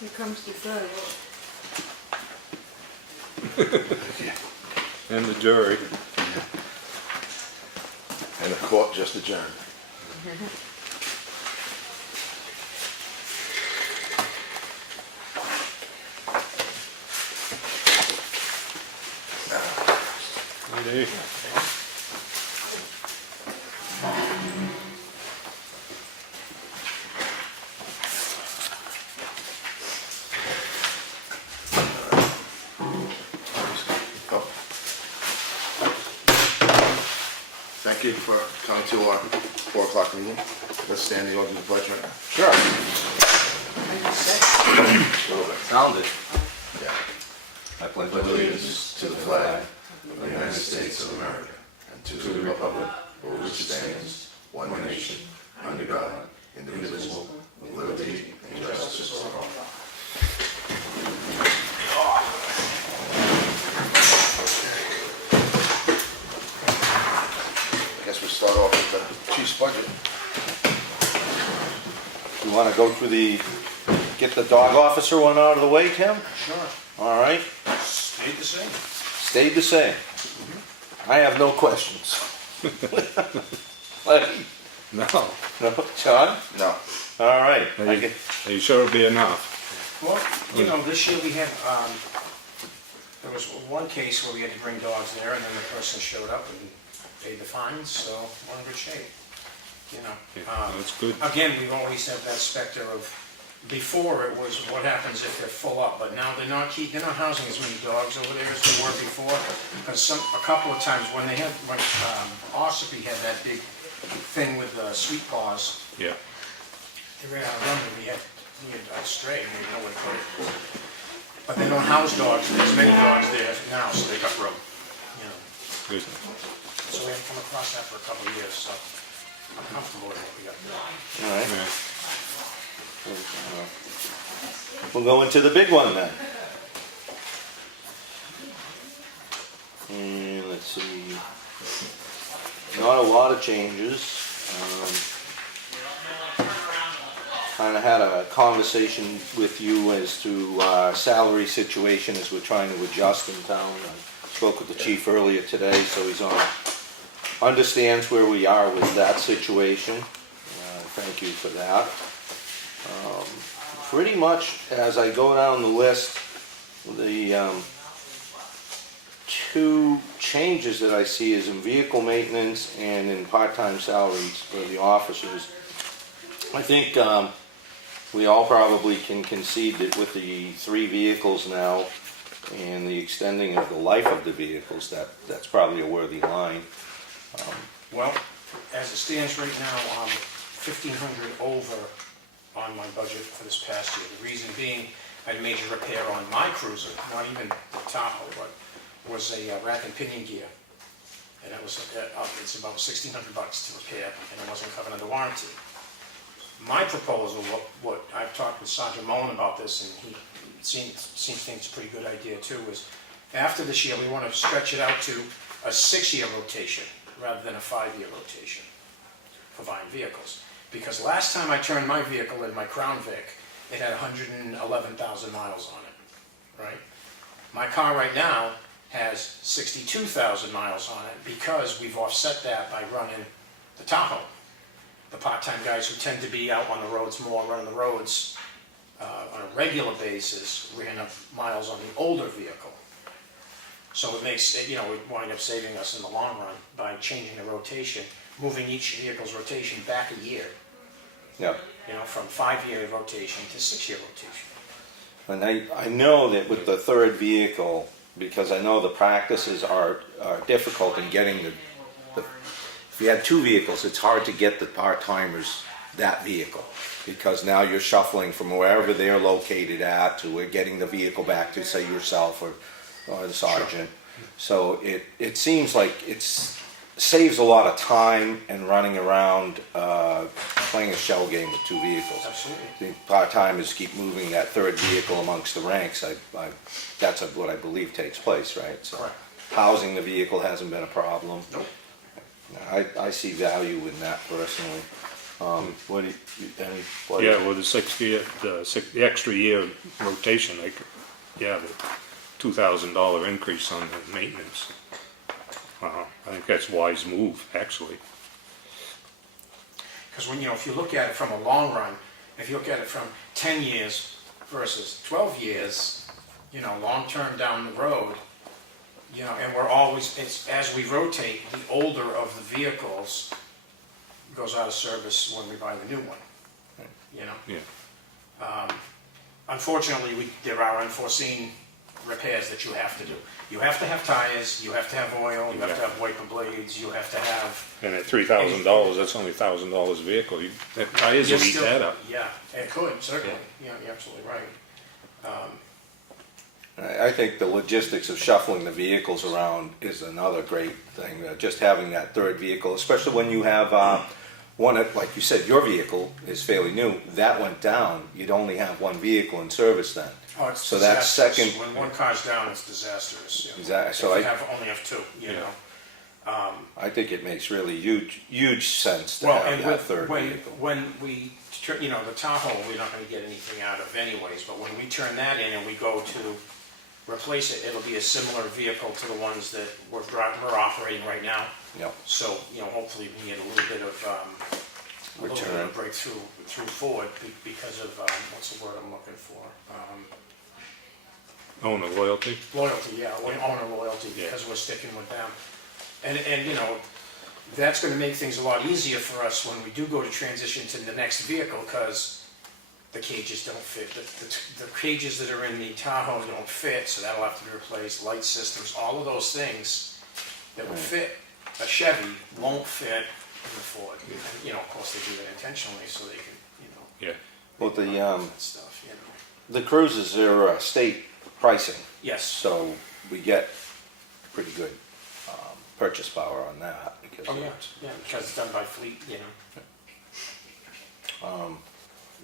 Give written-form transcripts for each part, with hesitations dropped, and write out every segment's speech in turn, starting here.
Here comes the judge. And the jury. And the court just adjourned. Indeed. Oh. Thank you for coming to our 4 o'clock meeting. Let's stand the order of the pledge right now. Sure. Sounded. Yeah. I pledge Allegiance to the flag of the United States of America and to the republic for which it stands, one nation, under God, indivisible, with liberty and justice for all. I guess we start off with the chief's budget. You want to go through get the dog officer one out of the way, Tim? Sure. All right. Stayed the same. Stayed the same. I have no questions. No. No, John? No. All right. Are you sure it'll be enough? Well, you know, this year we had, there was one case where we had to bring dogs there, and then the person showed up and paid the fines, so we're in good shape. You know. Yeah, that's good. Again, we've always had that specter of, before it was what happens if they're full up, but now they're not housing as many dogs over there as they were before. Because a couple of times when Espie had that big thing with sweet paws, Yeah. they ran out of room and we had a stray and we didn't know where to put it. But they don't house dogs, there's many dogs there now, so they got room. You know. Good. So we haven't come across that for a couple of years, so I'm comfortable with what we got there. All right. Yeah. We'll go into the big one then. And let's see. Not a lot of changes. Kind of had a conversation with you as to our salary situation as we're trying to adjust in town. I spoke with the chief earlier today, so he's understands where we are with that situation. Thank you for that. Pretty much as I go down the list, the two changes that I see is in vehicle maintenance and in part-time salaries for the officers. I think we all probably can concede that with the 3 vehicles now and the extending of the life of the vehicles, that's probably a worthy line. Well, as it stands right now, I'm 1,500 over on my budget for this past year. The reason being, I had a major repair on my cruiser, not even the Tahoe, but was a rack and pinion gear. And it was it's about $1,600 to repair, and it wasn't covered under warranty. My proposal, what I've talked with Sergeant Mullen about this, and he seems it's a pretty good idea too, is after this year we want to stretch it out to a 6-year rotation rather than a 5-year rotation for buying vehicles. Because last time I turned my vehicle in, my Crown Vic, it had 111,000 miles on it, right? My car right now has 62,000 miles on it because we've offset that by running the Tahoe. The part-time guys who tend to be out on the roads more, running the roads on a regular basis, ran up miles on the older vehicle. So it makes, we wind up saving us in the long run by changing the rotation, moving each vehicle's rotation back a year. Yeah. From 5-year rotation to 6-year rotation. And I know that with the 3rd vehicle, because I know the practices are difficult in getting if you had 2 vehicles, it's hard to get the part-timers that vehicle, because now you're shuffling from wherever they're located at to getting the vehicle back to, say, yourself or the sergeant. Sure. So it seems like saves a lot of time and running around playing a shell game with 2 vehicles. Absolutely. The part-timers keep moving that 3rd vehicle amongst the ranks. That's what I believe takes place, right? So correct. Housing the vehicle hasn't been a problem. Nope. I see value in that personally. What do any? Yeah, well, the the extra year rotation, like, yeah, the $2,000 increase on the maintenance. I think that's a wise move, actually. Because when, if you look at it from a long run, if you look at it from 10 years versus 12 years, long-term down the road, and we're always, as we rotate, the older of the vehicles goes out of service when we buy the new one, Yeah. Unfortunately, there are unforeseen repairs that you have to do. You have to have tires, you have to have oil, you have to have wiper blades, you have to have... And at $3,000, that's only $1,000 a vehicle. That tires will eat that up. Yeah, it could, certainly. Yeah, you're absolutely right. I think the logistics of shuffling the vehicles around is another great thing. Just having that third vehicle, especially when you have one, like you said, your vehicle is fairly new. That went down. You'd only have one vehicle in service then. Oh, it's so that disastrous. second, when one car's down, it's disastrous. Exactly. So if you only have two, I think it makes really huge sense to have that third vehicle. When we, the Tahoe, we're not going to get anything out of anyways. But when we turn that in and we go to replace it, it'll be a similar vehicle to the ones that we're operating right now. Yep. So hopefully we get a little bit of Return. breakthrough forward because of what's the word I'm looking for. Owner loyalty. Loyalty, yeah, owner loyalty, because we're sticking with them. And that's going to make things a lot easier for us when we do go to transition to the next vehicle, because the cages don't fit. The cages that are in the Tahoe don't fit, so that'll have to be replaced. Light systems, all of those things that would fit a Chevy won't fit in the Ford. And, of course, they do that intentionally so they can, Yeah. Well, that stuff, the cruises are state pricing, Yes. so we get pretty good purchase power on that. Because because it's done by fleet,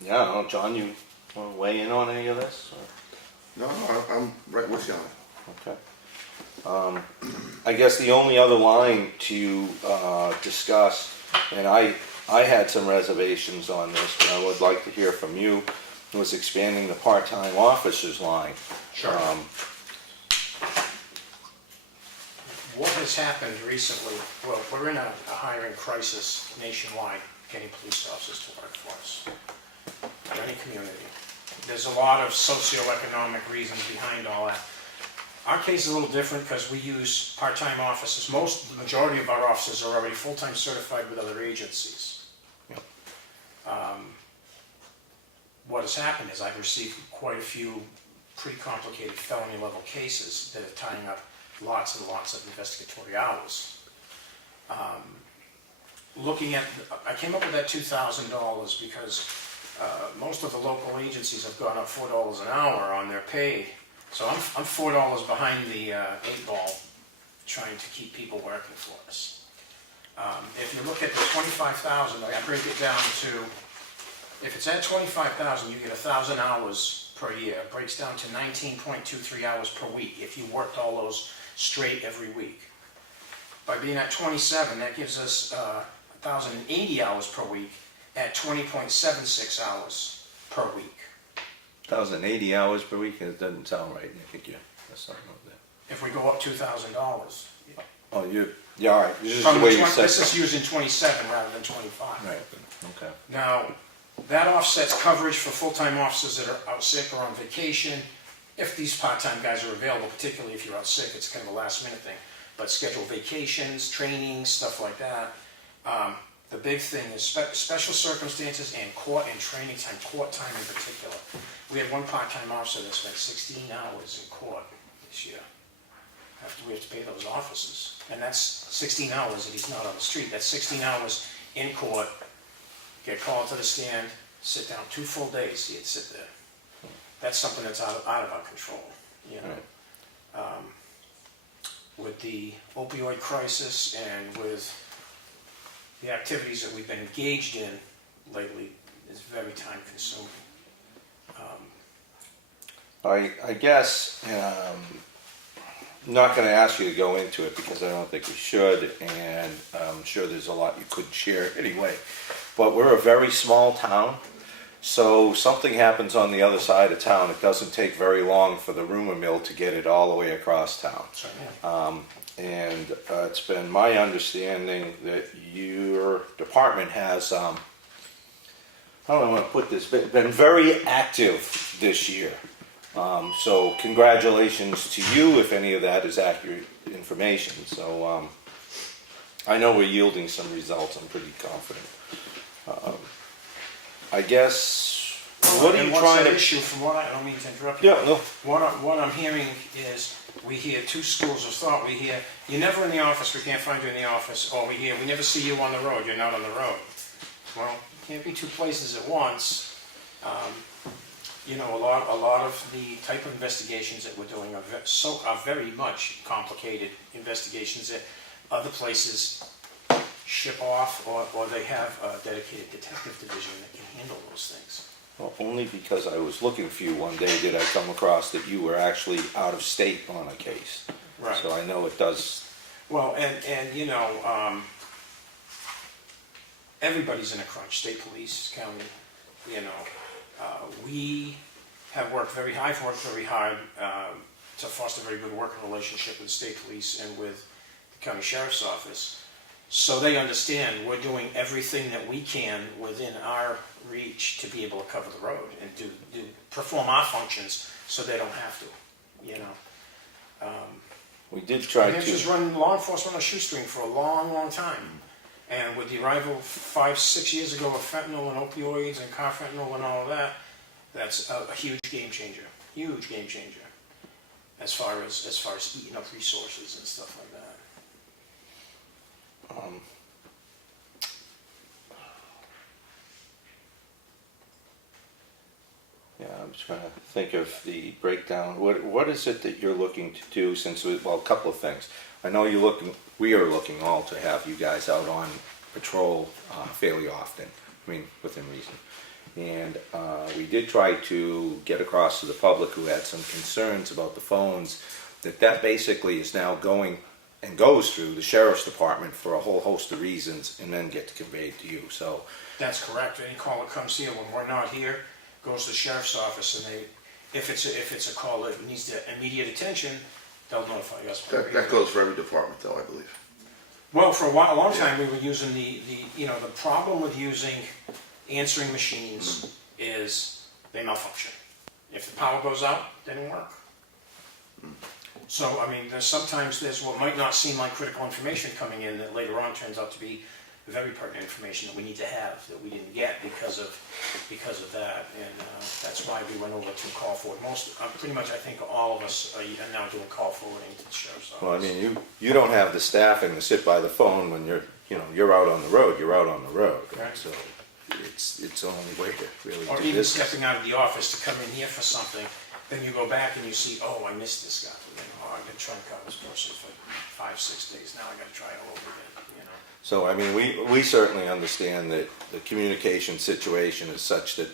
Yeah, John, you want to weigh in on any of this? Or? No, I'm right with you on it. Okay. I guess the only other line to discuss, and I had some reservations on this, but I would like to hear from you, was expanding the part-time officers line. Sure. What has happened recently, well, we're in a hiring crisis nationwide, getting police officers to work for us, or any community. There's a lot of socioeconomic reasons behind all that. Our case is a little different because we use part-time officers. The majority of our officers are already full-time certified with other agencies. Yep. What has happened is I've received quite a few pretty complicated felony level cases that are tying up lots and lots of investigatory hours. I came up with that $2,000 because most of the local agencies have gone up $4 an hour on their pay. So I'm $4 behind the 8 ball trying to keep people working for us. If you look at the 25,000, I break it down to, if it's at 25,000, you get 1,000 hours per year. It breaks down to 19.23 hours per week if you worked all those straight every week. By being at 27, that gives us 1,080 hours per week at 20.76 hours per week. 1,080 hours per week, it doesn't sound right. I think that's something like that. If we go up $2,000. Oh, yeah, all right. This is From the way you this said is it. using 27 rather than 25. Right, okay. Now, that offsets coverage for full-time officers that are out sick or on vacation. If these part-time guys are available, particularly if you're out sick, it's kind of a last-minute thing. But scheduled vacations, trainings, stuff like that. The big thing is special circumstances and court and training time, court time in particular. We had one part-time officer that spent 16 hours in court this year. We have to pay those officers. And that's 16 hours that he's not on the street. That's 16 hours in court, get called to the stand, sit down 2 full days, he'd sit there. That's something that's out of our control, Right. With the opioid crisis and with the activities that we've been engaged in lately, is very time consuming. I guess, I'm not going to ask you to go into it because I don't think we should, and I'm sure there's a lot you could share anyway. but we're a very small town. So something happens on the other side of town, it doesn't take very long for the rumor mill to get it all the way across town. So, yeah. And it's been my understanding that your department has, how do I want to put this, been very active this year. So congratulations to you if any of that is accurate information. So I know we're yielding some results, I'm pretty confident. I guess, what are you trying to... issue from what I don't mean to interrupt you. Yeah, no. What I'm hearing is, we hear two schools of thought. We hear, you're never in the office, we can't find you in the office. Or we hear, we never see you on the road, you're not on the road. Well, you can't be two places at once. You know, a lot of the type of investigations that we're doing are very much complicated investigations that other places ship off, or they have a dedicated detective division that can handle those things. Well, only because I was looking for you one day did I come across that you were actually out of state on a case. Right. So I know it does. Well, and you know, everybody's in a crunch, state police, county, you know. We have worked very hard, to foster a very good working relationship with the state police and with the county sheriff's office. So they understand we're doing everything that we can within our reach to be able to cover the road and perform our functions so they don't have to, you know. We did try New Hampshire's to. run law enforcement on a shoestring for a long, long time. And with the arrival 5-6 years ago of fentanyl and opioids and carfentanil and all of that, that's a huge game changer. Huge game changer. As far as eating up resources and stuff like that. Yeah, I'm just trying to think of the breakdown. What is it that you're looking to do well, a couple of things. I know we are looking all to have you guys out on patrol fairly often, I mean, within reason. And we did try to get across to the public who had some concerns about the phones, that basically is now going and goes through the sheriff's department for a whole host of reasons and then gets conveyed to you. So That's correct. Any call that comes here when we're not here goes to the sheriff's office, and if it's a call that needs immediate attention, they'll notify us. That goes for every department though, I believe. Well, for a long time, we were using the problem with using answering machines is they malfunction. If the power goes out, they don't work. So, I mean, sometimes there's what might not seem like critical information coming in that later on turns out to be very pertinent information that we need to have that we didn't get because of that, and that's why we went over to call forward. Pretty much, I think all of us are now doing call forwarding to the sheriff's office. well, I mean, you don't have the staffing to sit by the phone when you're out on the road. You're out on the road, Right. So it's the only way to really Or do even business. stepping out of the office to come in here for something, then you go back and you see, oh, I missed this guy. I've been trying to call this person for 5-6 days now. I got to try it all over again. So, I mean, we certainly understand that the communication situation is such that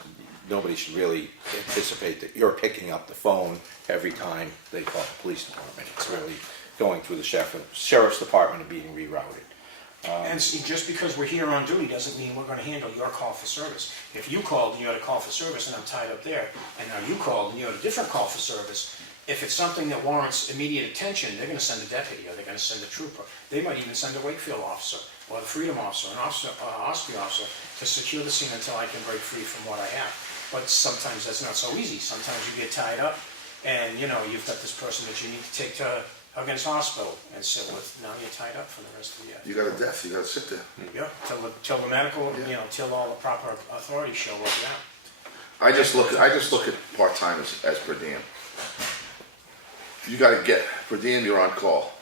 nobody should really anticipate that you're picking up the phone every time they call the police department. It's really going through the sheriff's department and being rerouted. And see, just because we're here on duty doesn't mean we're going to handle your call for service. If you called and you had a call for service and I'm tied up there, and now you called and you had a different call for service, if it's something that warrants immediate attention, they're going to send a deputy or they're going to send a trooper. They might even send a Wakefield officer or the Freedom officer, an Espie officer to secure the scene until I can break free from what I have. But sometimes that's not so easy. Sometimes you get tied up and you've got this person that you need to take to Huggins Hospital and sit with. Now you're tied up for the rest of the day. You got a death, you got to sit there. Yeah, till the medical, till all the proper authorities show up. Yeah. I just look at part-time as per diem. You got to get per diem. You're on call,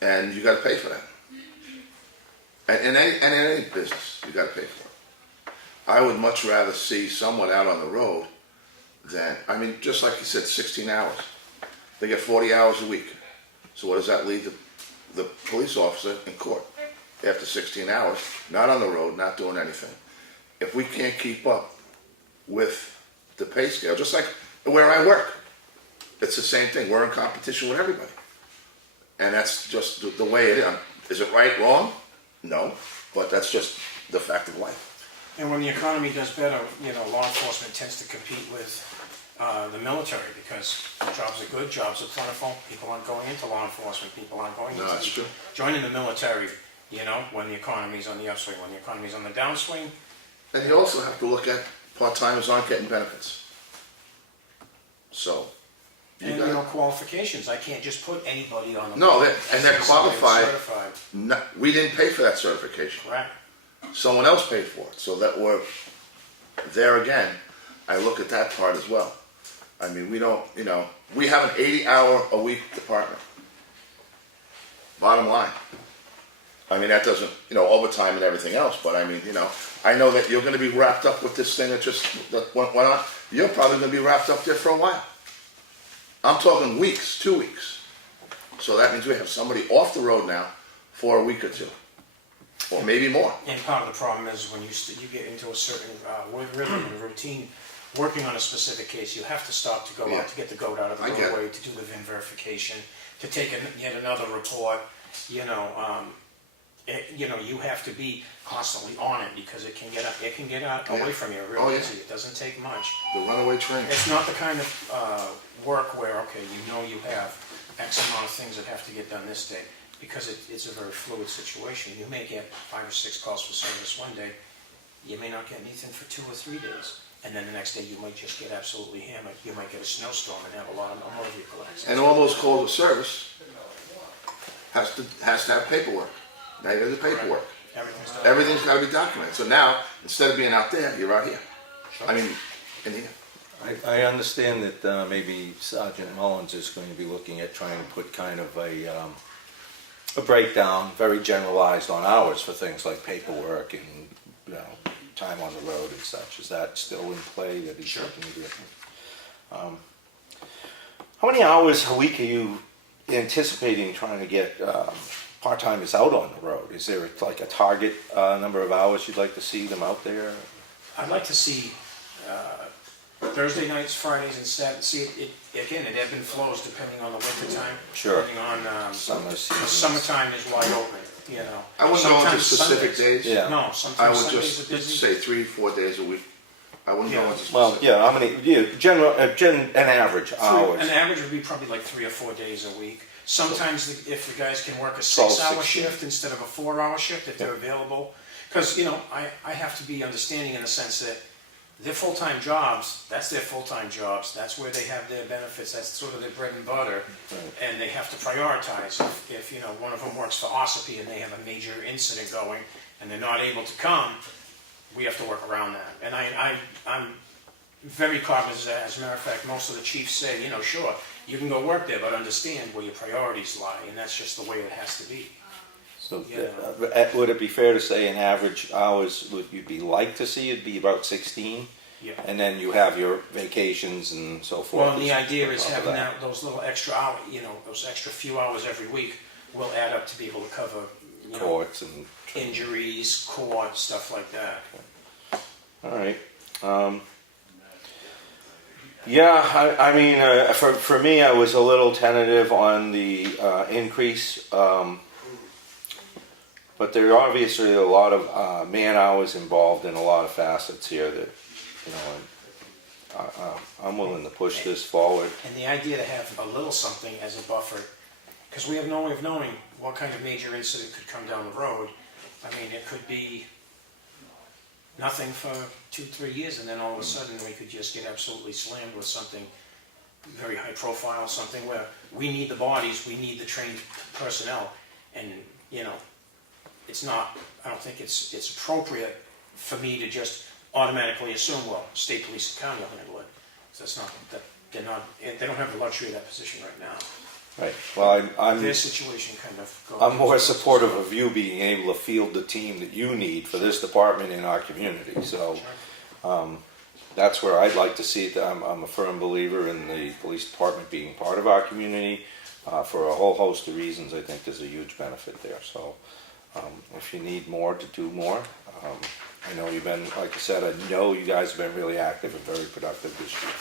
and you got to pay for that. And in any business, you got to pay for it. I would much rather see someone out on the road than, I mean, just like you said, 16 hours. They get 40 hours a week. So what does that leave the police officer in court after 16 hours, not on the road, not doing anything? If we can't keep up with the pay scale, just like where I work, it's the same thing. We're in competition with everybody. And that's just the way it is. Is it right, wrong? No. but that's just the fact of life. And when the economy does better, law enforcement tends to compete with the military because jobs are good, jobs are plentiful, people aren't going into law enforcement, people aren't going No, into that's true. joining the military, when the economy's on the upswing, when the economy's on the downswing. And you also have to look at part-timers aren't getting benefits. So, And, qualifications, I can't just put anybody on the. No, and they're Somebody qualified. certified. we didn't pay for that certification. Right. Someone else paid for it, so that we're, there again, I look at that part as well. I mean, we don't, we have an 80-hour-a-week department. Bottom line. I mean, that doesn't, overtime and everything else, but I mean, I know that you're gonna be wrapped up with this thing that went on. You're probably gonna be wrapped up there for a while. I'm talking weeks, 2 weeks. So that means we have somebody off the road now for a week or two, or maybe more. And part of the problem is when you get into a certain rhythm and routine, working on a specific case, you have to stop to go Yeah. out, to get the goat out of the I get it. roadway, to do the VIN verification, to take yet another report, you have to be constantly on it because it can get away from you real Oh, yeah. easy. It doesn't take much. The runaway train. It's not the kind of work where, okay, you have X amount of things that have to get done this day, because it's a very fluid situation. You may get 5 or 6 calls for service one day, you may not get anything for 2 or 3 days, and then the next day you might just get absolutely hammered. You might get a snowstorm and have a lot of motor vehicle accidents. And all those calls of service has to have paperwork. Now you gotta do paperwork. Everything's done. Everything's gotta be documented. So now, instead of being out there, you're out here. I mean, in here. I understand that maybe Sergeant Mullins is going to be looking at trying to put kind of a breakdown, very generalized on hours for things like paperwork and, time on the road and such. Is that still in play that he's looking to do? How many hours a week are you anticipating trying to get part-timers out on the road? Is there like a target number of hours you'd like to see them out there? I'd like to see Thursday nights, Fridays, and Saturdays. See, it ebbs and flows depending on the winter time. Sure. Depending on Summer the season. summertime is wide open. I wouldn't go into Sometimes specific Sundays. days. Yeah. No, I sometimes would Sundays just are busy. say 3-4 days a week. I wouldn't go Yeah. into specific. Well, yeah, how many, an average hours? An average would be probably like 3 or 4 days a week. Sometimes if the guys can work a So 6-hour 16. shift instead of a 4-hour shift, if they're available. Because, I have to be understanding in the sense that their full-time jobs, that's their full-time jobs. That's where they have their benefits. That's sort of their bread and butter. And they have to prioritize. If one of them works for Espie and they have a major incident going and they're not able to come, we have to work around that. And I'm very cognizant, as a matter of fact, most of the chiefs say, sure, you can go work there, but understand where your priorities lie, and that's just the way it has to be. So, Yeah. would it be fair to say an average hours would you be like to see? It'd be about 16? Yeah. And then you have your vacations and so forth. Well, and the idea is on top of having those little extra hours, those extra few hours every week will add up to be able to cover, Courts and. injuries, court, stuff like that. All right. Yeah, I mean, for me, I was a little tentative on the increase, but there are obviously a lot of man hours involved in a lot of facets here that, I'm willing to push this forward. And the idea to have a little something as a buffer, because we have no way of knowing what kind of major incident could come down the road. I mean, it could be nothing for 2-3 years, and then all of a sudden we could just get absolutely slammed with something very high profile, something where we need the bodies, we need the trained personnel, and it's not, I don't think it's appropriate for me to just automatically assume, well, state police and county will handle it. So that's not, they don't have the luxury of that position right now. Right. Well, I'm Their situation kind of goes. I'm more supportive of you being able to field the team that you need for this department in our community. So that's where I'd like to see it. I'm a firm believer in the police department being part of our community for a whole host of reasons. I think there's a huge benefit there. So if you need more to do more, I know you've been, like I said, I know you guys have been really active and very productive this year.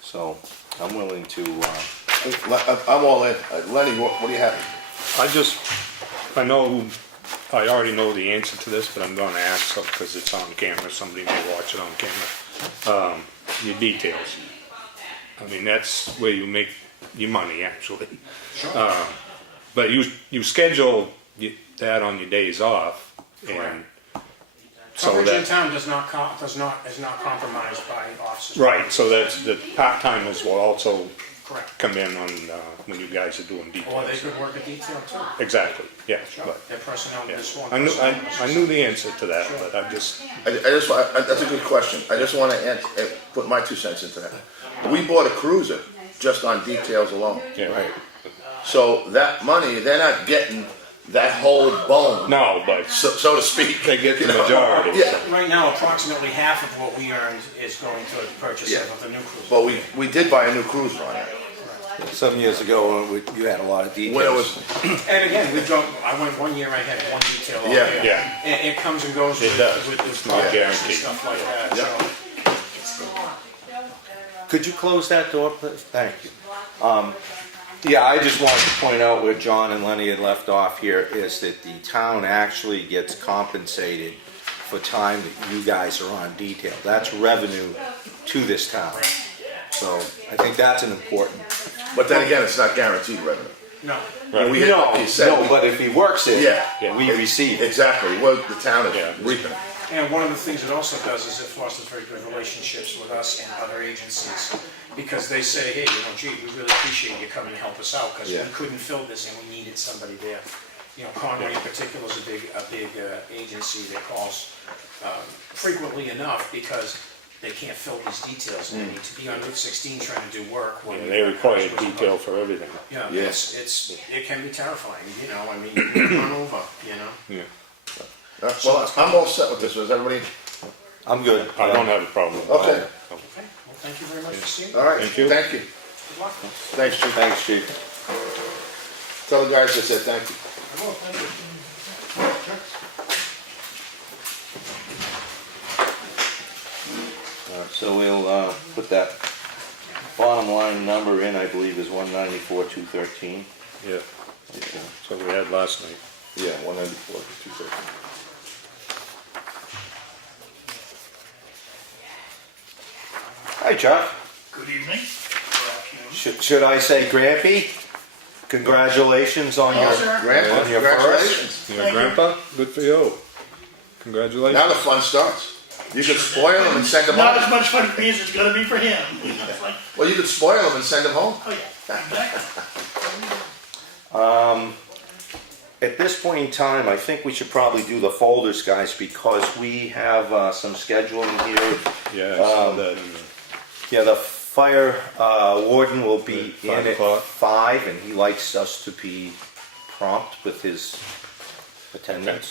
So I'm willing to. I'm all in. Lenny, what do you have? I know I already know the answer to this, but I'm gonna ask, because it's on camera, somebody may watch it on camera. Your details. I mean, that's where you make your money, actually. Sure. But you schedule that on your days off, and Correct. so Coverage in that, town is not compromised by officers. right, so that's, the part-timers will also Correct. come in on, when you guys are doing Or they details. could work a detail too. Exactly, yeah, Sure. but, Their personnel, yeah. this one. I knew, personnel I knew the answer to that, but I just, that's a good question. I just want to put my 2 cents into that. We bought a cruiser just on details alone. yeah, right. So that money, they're not getting that whole bone, No, but so to speak. they get the You know? majority. Yeah, Right now, approximately half of what we earned is going to the purchase Yeah. of the new cruiser. but we did buy a new cruiser on that. Some years ago, you had a lot of details. When it was, And again, I went 1 year, I had one detail all Yeah. year. Yeah. And it comes and goes It with, does. with It's not projects and guaranteed. stuff like that, Yeah. so. Could you close that door, please? Thank you. Yeah, I just wanted to point out where John and Lenny had left off here is that the town actually gets compensated for time that you guys are on detail. That's revenue to this town. So I think that's an important. but then again, it's not guaranteed revenue. No. Right. We No, like you said, no, but if he works it, Yeah. we receive it. Exactly, well, the town Yeah. is reaping it. And one of the things it also does is it fosters very good relationships with us and other agencies. Because they say, hey, gee, we really appreciate you coming to help us out, because Yeah. we couldn't fill this and we needed somebody there. Conway in particular is a big agency that calls frequently enough because they can't fill these details. And they need to be on Route 16 trying to do work. when Yeah, they require cars wasn't detail for everything. Yeah, Yeah. it can be terrifying, I mean, you can run over, Yeah. Well, I'm all set with this, is everybody, I'm good. I don't have a problem with Okay. that. Okay, well, thank you very much for seeing me. all right, Thank you. thank you. Good luck. Thanks, Chief. Thanks, Chief. Tell the guys I said thank you. I will, thank you. All right, so we'll put that bottom line number in, I believe, is 194,213. Yeah, so we had last night. Yeah, 194, 230. Hi, Chuck. Good evening. Should I say Grampy? Congratulations on Yes, your. sir. Grant, On your congratulations. Yeah, Thank you. Grandpa, good for you. Now Congratulations. the fun starts. You could spoil them and send them Not as home. much fun for me as it's gonna be for him. It's like, Well, you could spoil them and send them home. oh yeah, exactly. At this point in time, I think we should probably do the folders, guys, because we have some scheduling here. Yeah, I saw that in the. Yeah, the fire warden will be in At 5 at o'clock. 5, and he likes us to be prompt with his attendance.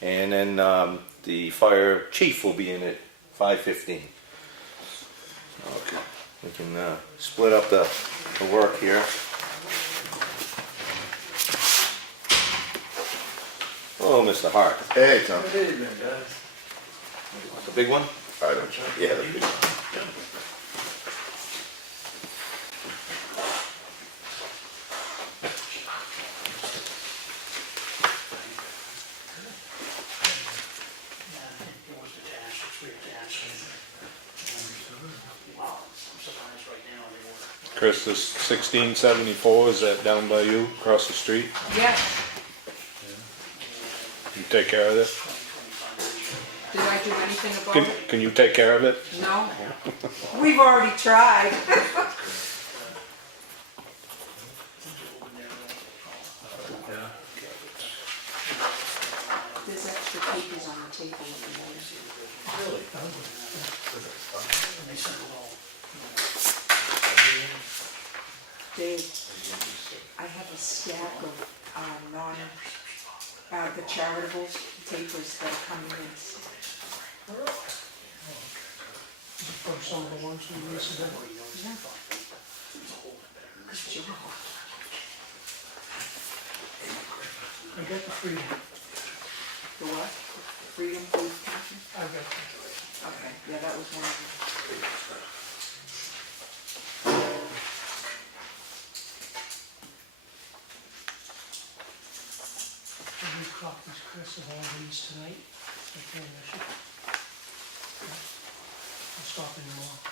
And then the fire chief will be in at 5:15. Okay. We can split up the work here. Oh, Mr. Hart. Hey, Tom. The big one? I don't, yeah, the big one. It was detached, it's reattached. Wow, I'm surprised right now they were. Chris, this 1674, is that down by you, across the street? Yeah, You take care of it? did I do anything about it? Can you take care of it? No? We've already tried. There's extra papers on the table if you notice. They sent it all. Dave, I have a stack of the charitable papers that are coming in. From some of the ones we listed. Yeah. Sure. I got the freedom. The what? Freedom Police Station? I got the. Okay, yeah, that was one of them. These copies Chris of all these tonight, I can't issue. I'll stop in tomorrow.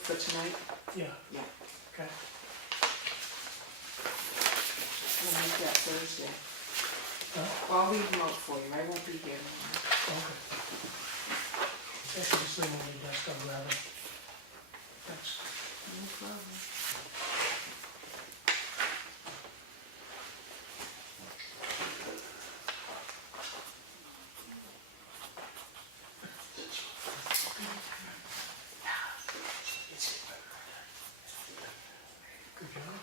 For tonight? Yeah, Yeah. okay. We'll make that Thursday. Huh? I'll leave them out for you, I won't be here tomorrow. Okay. Actually, just leave them on your desk, I'll grab it. Thanks. No problem. Good job.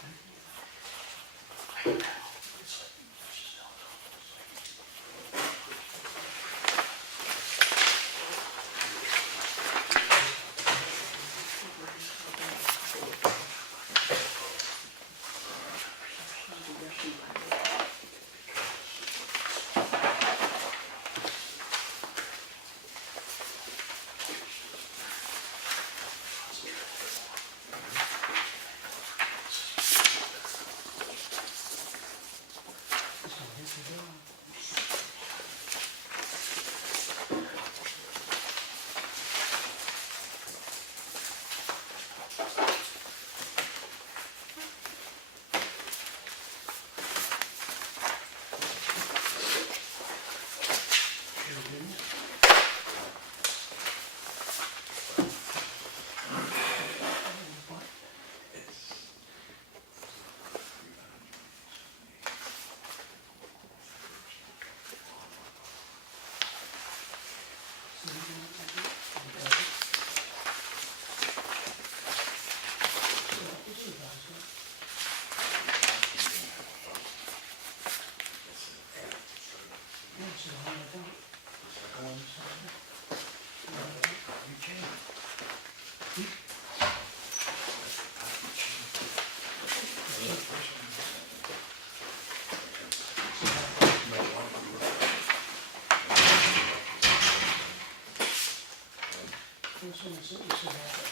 This one is, you should have it.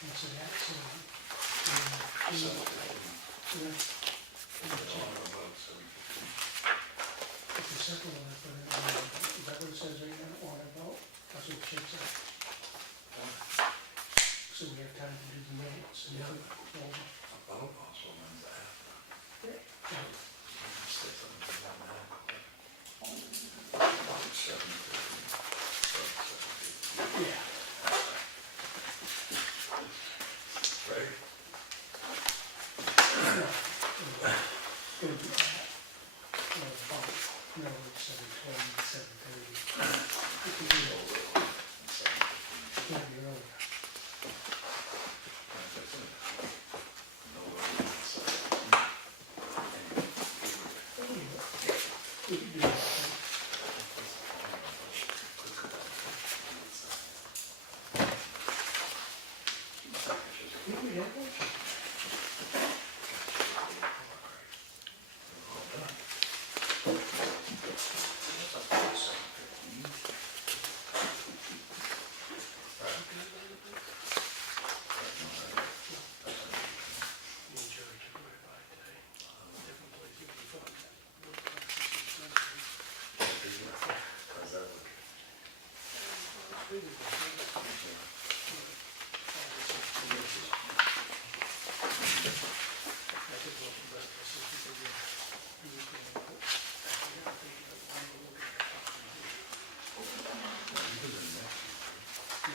This is that, so. It's the second one I put in, is that what it says right now, on about? That's what it should say. So we have time to do the minutes and then over. Yeah. It'll be that. Or about, no, it's 7:20, 7:30. It could be earlier. It can't be earlier. We could do that. Yeah.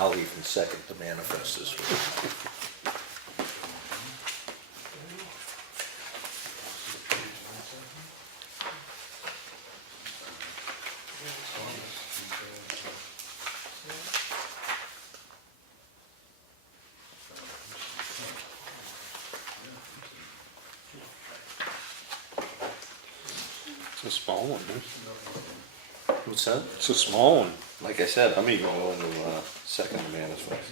I'll even second the manifest this week. It's a small one, huh? What's that? It's a small one. Like I said, I'm even willing to second the manifest.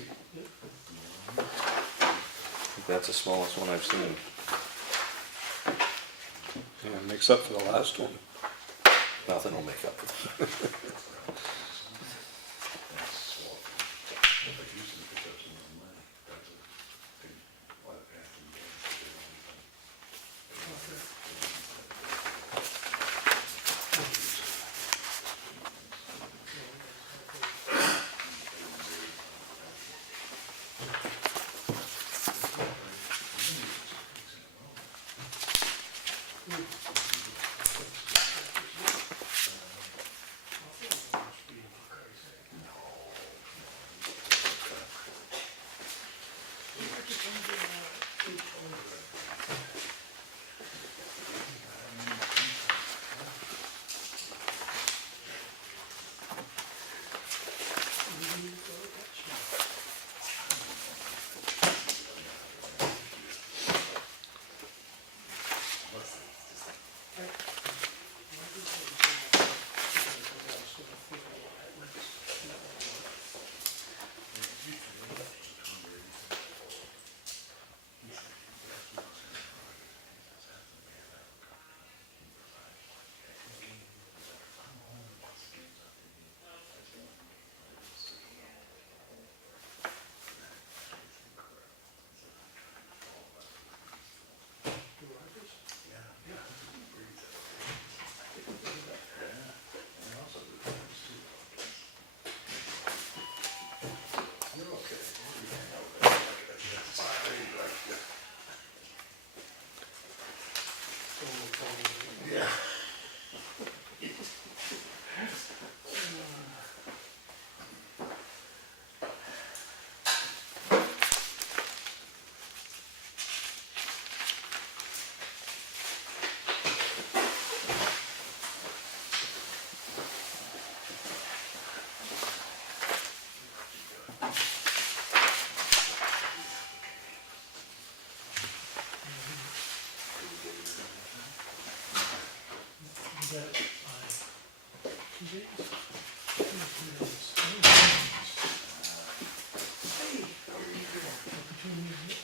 I think that's the smallest one I've seen. Yeah, it makes up for the last one. Nothing will make up for that.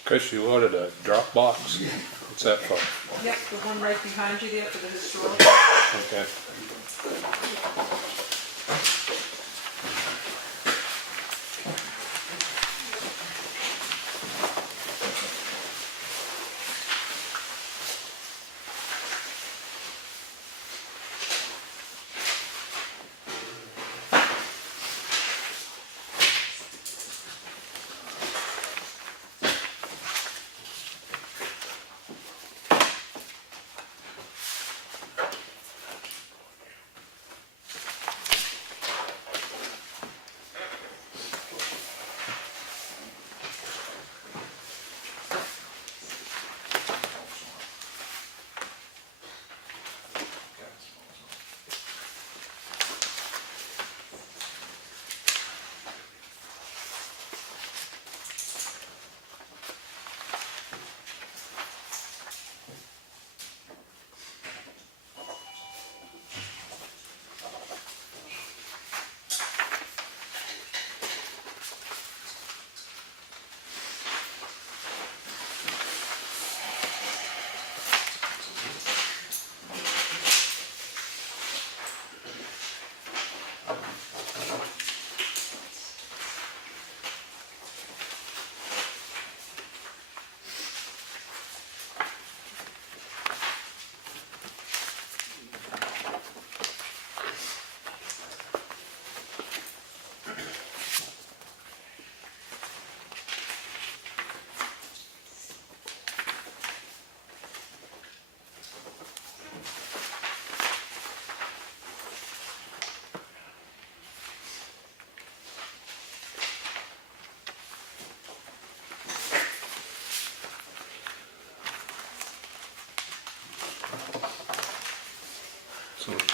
Chris, you ordered a drop box. What's that for? Yep, the one right behind you there for the historical. Okay.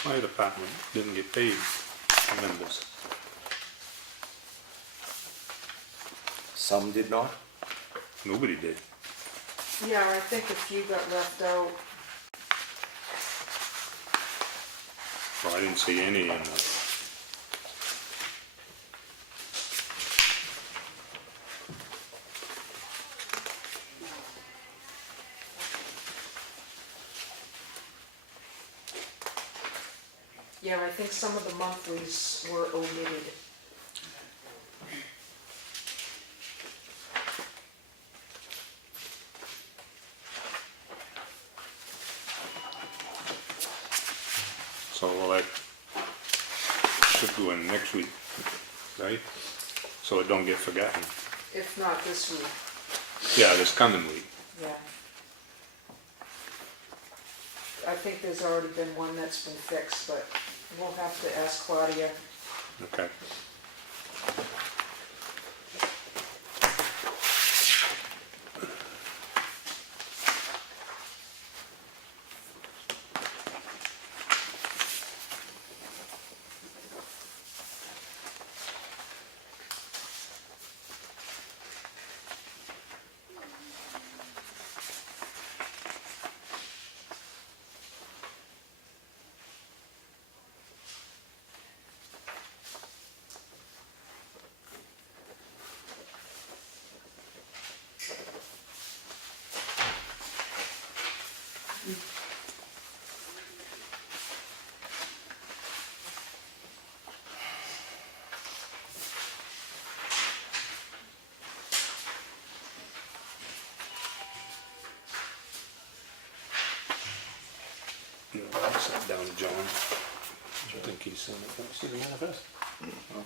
fire department didn't get paid, members. Some did not. Nobody did. Yeah, I think a few got left out. Well, I didn't see any in the, Yeah, I think some of the monthlies were omitted. so well, that should go in next week, right? So it don't get forgotten. If not this week, Yeah, this coming week. yeah. I think there's already been one that's been fixed, but we'll have to ask Claudia. Okay. You know, I sat down to John. I think he's seen it. Can you see the manifest? Oh.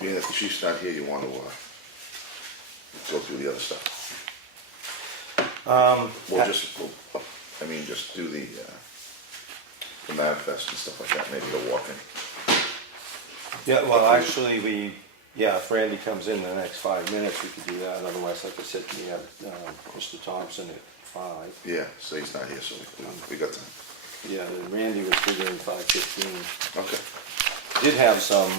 Being that the chief's not here, you want to go through the other stuff. Well, just do the manifest and stuff like that. Maybe you'll walk in. Yeah, well, actually, if Randy comes in the next 5 minutes, we could do that. Otherwise, like I said, we have Mr. Thompson at 5. Yeah, so he's not here, so we got time. Yeah, and Randy was figuring 5:15. Okay. did have some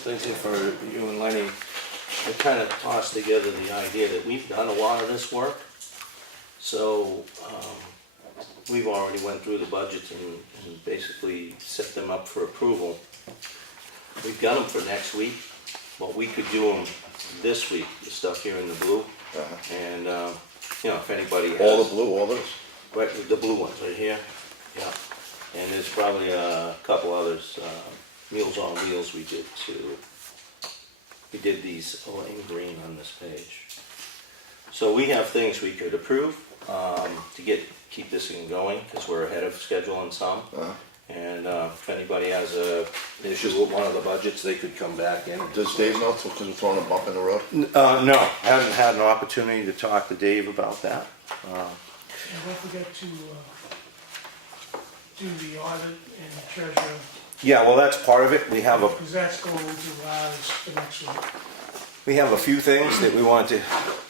things here for you and Lenny. I kind of tossed together the idea that we've done a lot of this work. So, we've already went through the budgets and basically set them up for approval. We've got them for next week, but we could do them this week, the stuff here in the blue. And, if anybody has. All the blue, all those? Right, the blue ones right here, yeah. And there's probably a couple others, Meals on Wheels we did too. We did these all in green on this page. So we have things we could approve to keep this thing going, because we're ahead of schedule on some. And if anybody has a issue with one of the budgets, they could come back in. Does Dave know, because we're throwing a bump in the road? No, I haven't had an opportunity to talk to Dave about that. And don't forget to do the audit and the treasurer, Yeah, well, that's part of it. We have because that's going into ours for next week. We have a few things that we want to,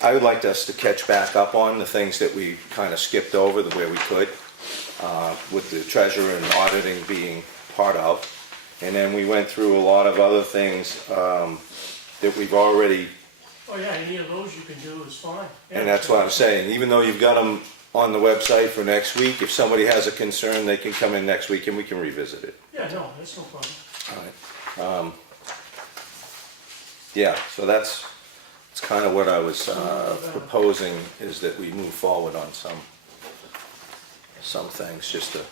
I would like us to catch back up on, the things that we kind of skipped over the way we could, with the treasurer and auditing being part of. And then we went through a lot of other things that we've already, Oh yeah, any of those you can do is fine. and that's what I'm saying, even though you've got them on the website for next week, if somebody has a concern, they can come in next week and we can revisit it. Yeah, no, that's no problem. All right. Yeah, so that's kind of what I was proposing, is that we move forward on some things, just to,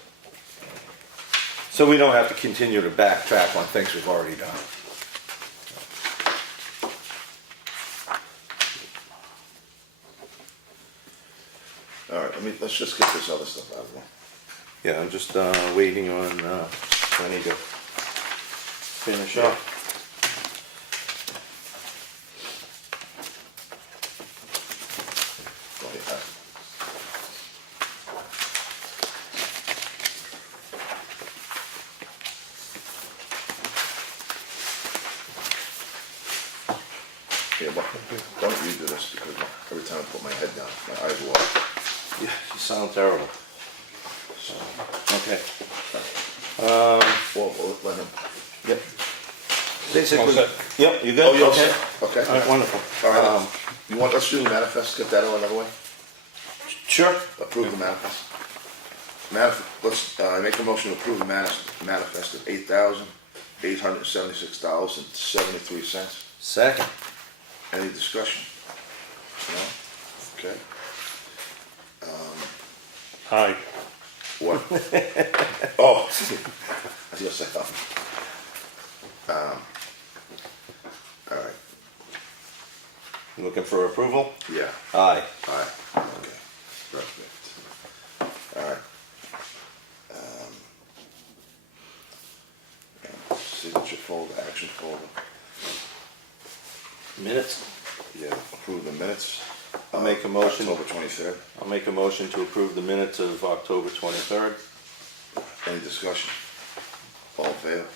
so we don't have to continue to backtrack on things we've already done. All right, let's just get this other stuff out of there. Yeah, I'm just waiting on Lenny to finish up. Go ahead. Yeah, but why don't you do this, because every time I put my head down, my eyes water. Yeah, you sound terrible. Okay. Well, let him. Yep. Basically, All set? yep, you good? Oh, you're all Okay. set? Okay. All right, wonderful. All right, you want us to do the manifest, get that out of the way? Sure. Approve the manifest. Let's, make a motion to approve the manifest of $8,876.73. Second. Any discussion? No? Okay. Aye. What? Oh, I was gonna say something. All right, Looking for approval? yeah, Aye. aye, okay, perfect. All right. Signature folder, action folder, Minutes? yeah, approve the minutes. I'll make a motion. October 23rd. I'll make a motion to approve the minutes of October 23rd. Any discussion? All in favor?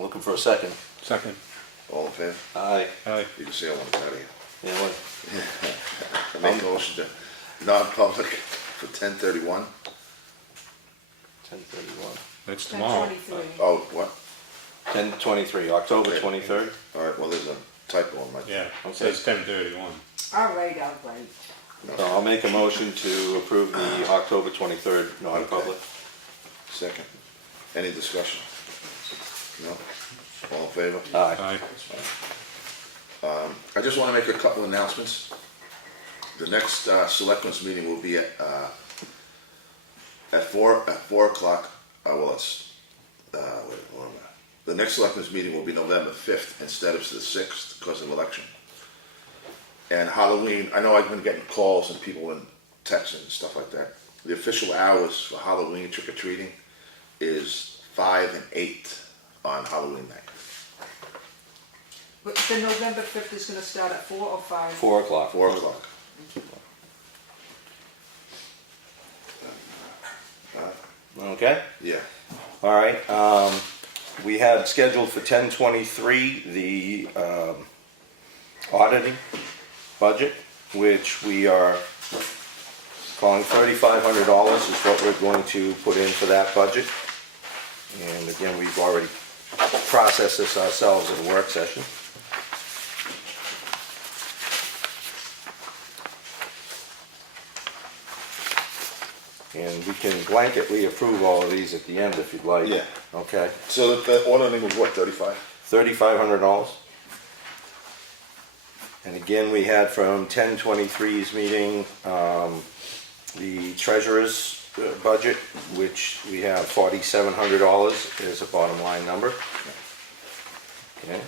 Looking for a second. Second. All in favor? Aye. Aye. You can say I want to out of here. Yeah, what? I make a motion to non-public for 10:31. 10:31. That's tomorrow. 10:23. Oh, what? 10:23, October Okay. 23rd. All right, well, there's a typo on my. Yeah, Okay. it says 10:31. All right, all right. So I'll make a motion to approve the October 23rd non-public. Second. Any discussion? No? All in favor? Aye. Aye. I just want to make a couple announcements. The next selectmen's meeting will be at 4 o'clock. Well, it's, wait, what am I? The next selectmen's meeting will be November 5th instead of the 6th because of election. And Halloween, I know I've been getting calls and people in texting and stuff like that. The official hours for Halloween trick-or-treating is 5 and 8 on Halloween night. But the November 5th is gonna start at 4 or 5? 4 o'clock. 4 o'clock. Okay. Yeah. All right. We had scheduled for 10:23 the auditing budget, which we are calling $3,500 is what we're going to put in for that budget. And again, we've already processed this ourselves in a work session. And we can blanketly approve all of these at the end if you'd like. Yeah. Okay. So the auditing was what, 35? $3,500. And again, we had from 10/23's meeting, the treasurer's budget, which we have $4,700 is a bottom line number. Okay.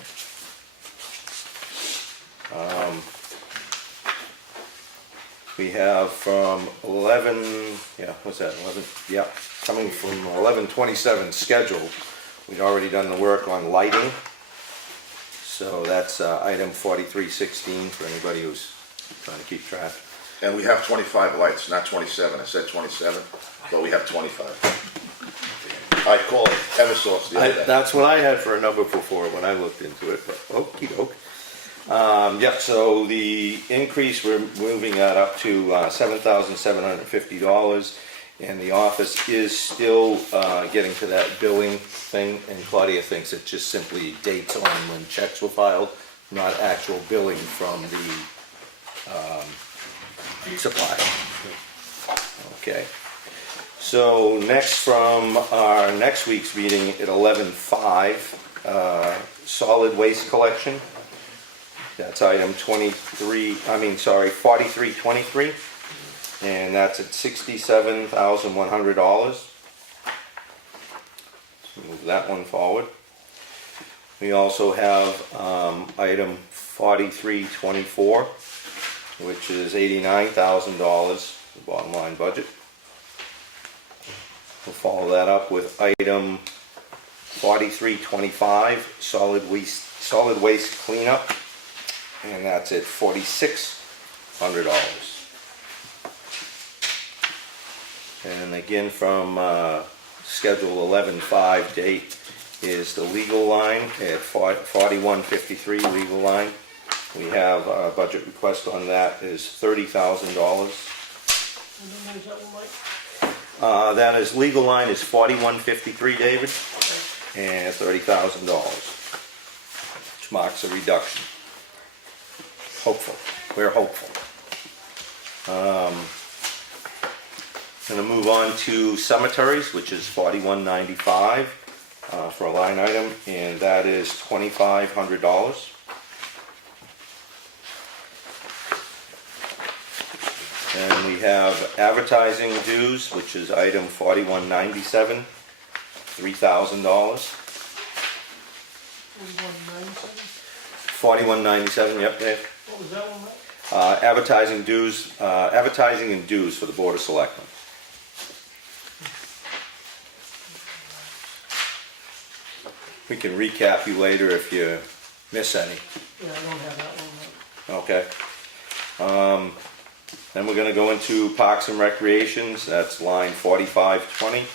We have from 11, yeah, what's that, 11? Yeah, coming from 11/27 schedule, we'd already done the work on lighting. So that's item 4316 for anybody who's trying to keep track. And we have 25 lights, not 27. I said 27, but we have 25. I called Eversource the other day. That's what I had for a number before when I looked into it, but okey doke. Yep, so the increase, we're moving that up to $7,750, and the office is still getting to that billing thing, and Claudia thinks it just simply dates on when checks were filed, not actual billing from the supplier. Okay. So next, from our next week's meeting at 11/5, solid waste collection. That's item 4323, and that's at $67,100. So move that one forward. We also have item 4324, which is $89,000, the bottom line budget. We'll follow that up with item 4325, solid waste cleanup, and that's at $4,600. And again, from schedule 11/5 date is the legal line at 4153 legal line. We have a budget request on that is $30,000. That is, legal line is 4153, David, and $30,000, which marks a reduction. Hopeful. We're hopeful. Going to move on to cemeteries, which is 4195 for a line item, and that is $2,500. And we have advertising dues, which is item 4197, $3,000. 4197, yep, Dave. What was that one, Mike? Advertising and dues for the Board of Selectmen. We can recap you later if you miss any. Yeah, I don't have that one, Mike. Okay. Then we're gonna go into Parks and Recreations, that's line 4520.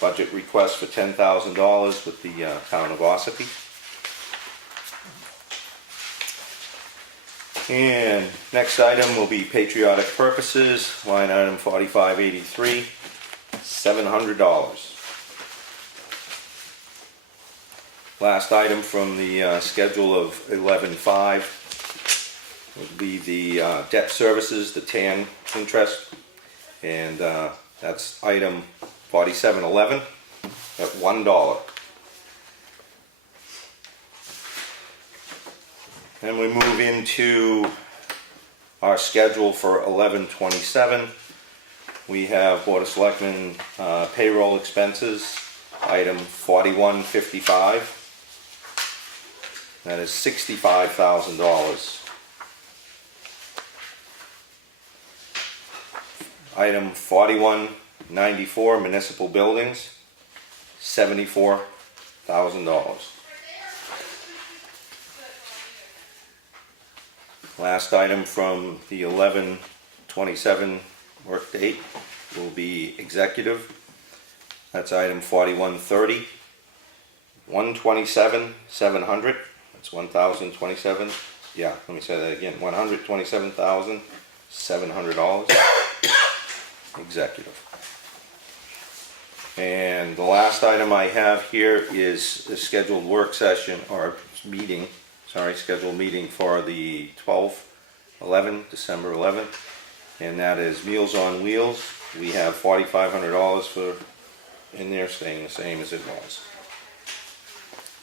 Budget request for $10,000 with the town of Espie. And next item will be Patriotic Purposes, line item 4583, $700. Last item from the schedule of 11/5 would be the debt services, the TAN interest, and that's item 4711 at $1. And we move into our schedule for 11/27. We have Board of Selectmen payroll expenses, item 4155. That is $65,000. Item 4194, municipal buildings, $74,000. Last item from the 11/27 work date will be executive. That's item 4130, 127,700. That's 1,027. Yeah, let me say that again. $127,700. Executive. And the last item I have here is a scheduled work session, or meeting, scheduled meeting for the December 11th. And that is Meals on Wheels. We have $4,500 for, in there, staying the same as it was.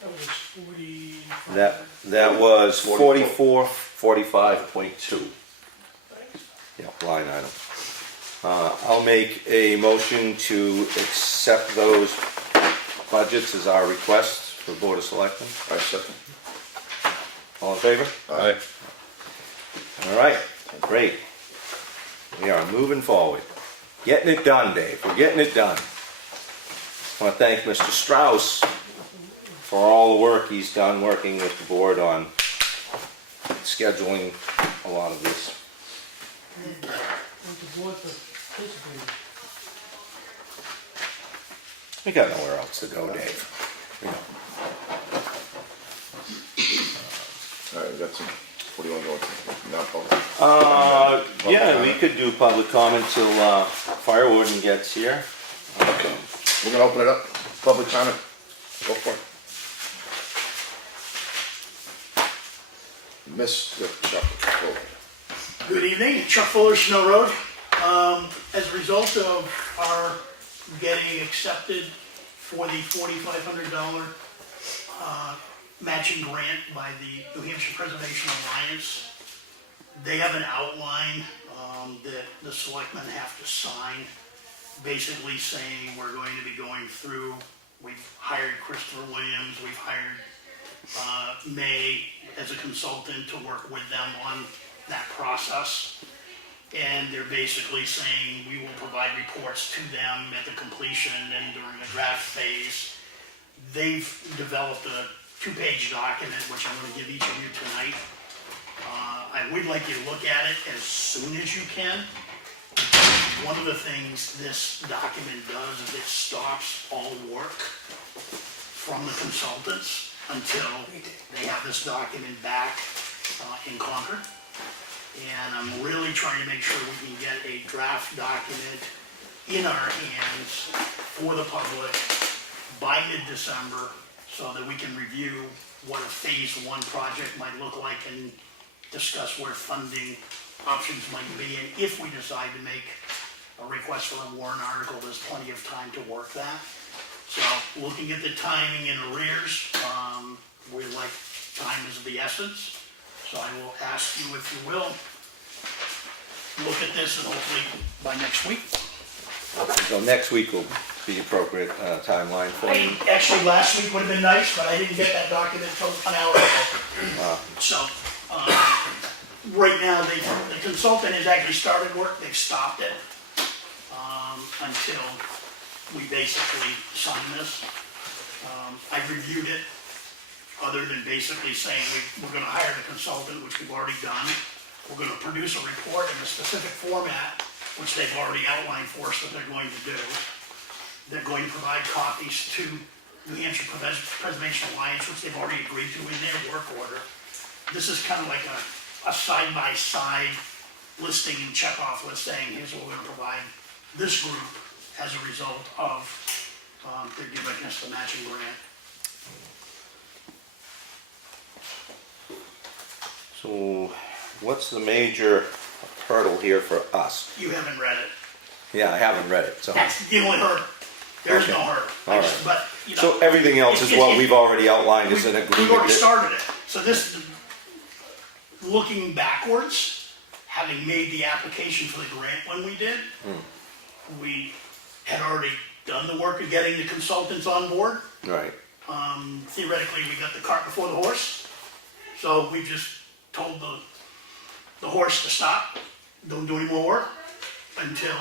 That was 45. That was 45.2. Yeah, line item. I'll make a motion to accept those budgets as our requests for Board of Selectmen. I second. All in favor? Aye. All right, great. We are moving forward. Getting it done, Dave. We're getting it done. I want to thank Mr. Strauss for all the work he's done working with the board on scheduling a lot of this. And the board participated. We got nowhere else to go, Dave. You know. All right, we got some, what do you want to go with? Yeah, we could do public comment till fire warden gets here. Okay, we're gonna open it up, public comment, go for it. Mr. Chuck Fuller. Good evening, Chuck Fuller, Snow Road. As a result of our getting accepted for the $4,500 matching grant by the New Hampshire Preservation Alliance, they have an outline that the selectmen have to sign, basically saying we're going to be going through, we've hired Christopher Williams, we've hired May as a consultant to work with them on that process. And they're basically saying we will provide reports to them at the completion and during the draft phase. They've developed a 2-page document, which I'm going to give each of you tonight. I would like you to look at it as soon as you can. One of the things this document does is it stops all work from the consultants until they have this document back in Concord. And I'm really trying to make sure we can get a draft document in our hands for the public by mid-December so that we can review what a phase 1 project might look like and discuss where funding options might be. And if we decide to make a request for a warrant article, there's plenty of time to work that. So looking at the timing in arrears, we're like, time is of the essence. So I will ask you, if you will, look at this and hopefully by next week. So next week will be the appropriate timeline for you. Actually, last week would have been nice, but I didn't get that document until an hour ago. So, right now, the consultant has actually started work, they've stopped it until we basically sign this. I've reviewed it, other than basically saying we're gonna hire the consultant, which we've already done. We're gonna produce a report in a specific format, which they've already outlined for us that they're going to do. They're going to provide copies to New Hampshire Preservation Alliance, which they've already agreed to in their work order. This is kind of like a side-by-side listing and check-off list saying, here's what we're gonna provide this group as a result of they're giving us the matching grant. So what's the major hurdle here for us? You haven't read it. Yeah, I haven't read it, so. That's the only hurdle. There's Okay. no hurdle. All right. But, you know. So everything else is what we've already outlined as an We've agreement. already that- started it. So this, looking backwards, having made the application for the grant when we did, we had already done the work of getting the consultants on board. Right, Theoretically, we got the cart before the horse. So we just told the horse to stop, don't do any more work until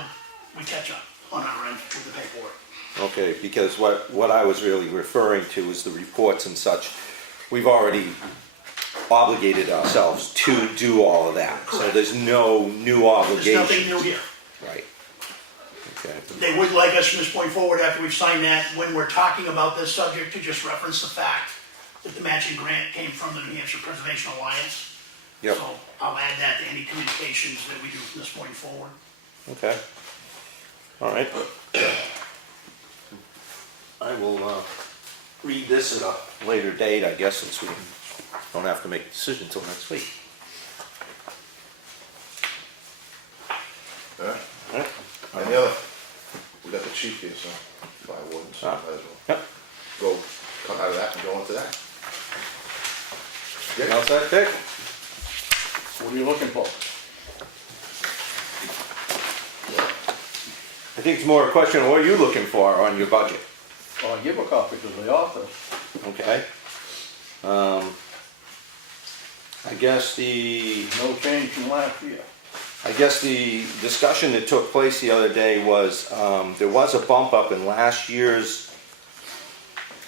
we catch up on our end with the paperwork. okay, because what I was really referring to is the reports and such. We've already obligated ourselves to do all of that, so Correct. there's no new There's obligation. nothing new here. Right, okay, They would like us from this point forward, after we've signed that, when we're talking about this subject, to just reference the fact that the matching grant came from the New Hampshire Preservation Alliance. Yep. So I'll add that to any communications that we do from this point forward. okay. All right. I will read this at a later date, I guess, since we don't have to make a decision until next week. All right. All right. Any other? We got the chief here, so fire warden, so might as well Yep. go, come out of that and go into that. Yeah. How's that, Dick? What are you looking for? I think it's more a question of what are you looking for on your budget? Well, I give a copy to the office. Okay. I guess No change from last year. the discussion that took place the other day was, there was a bump up in last year's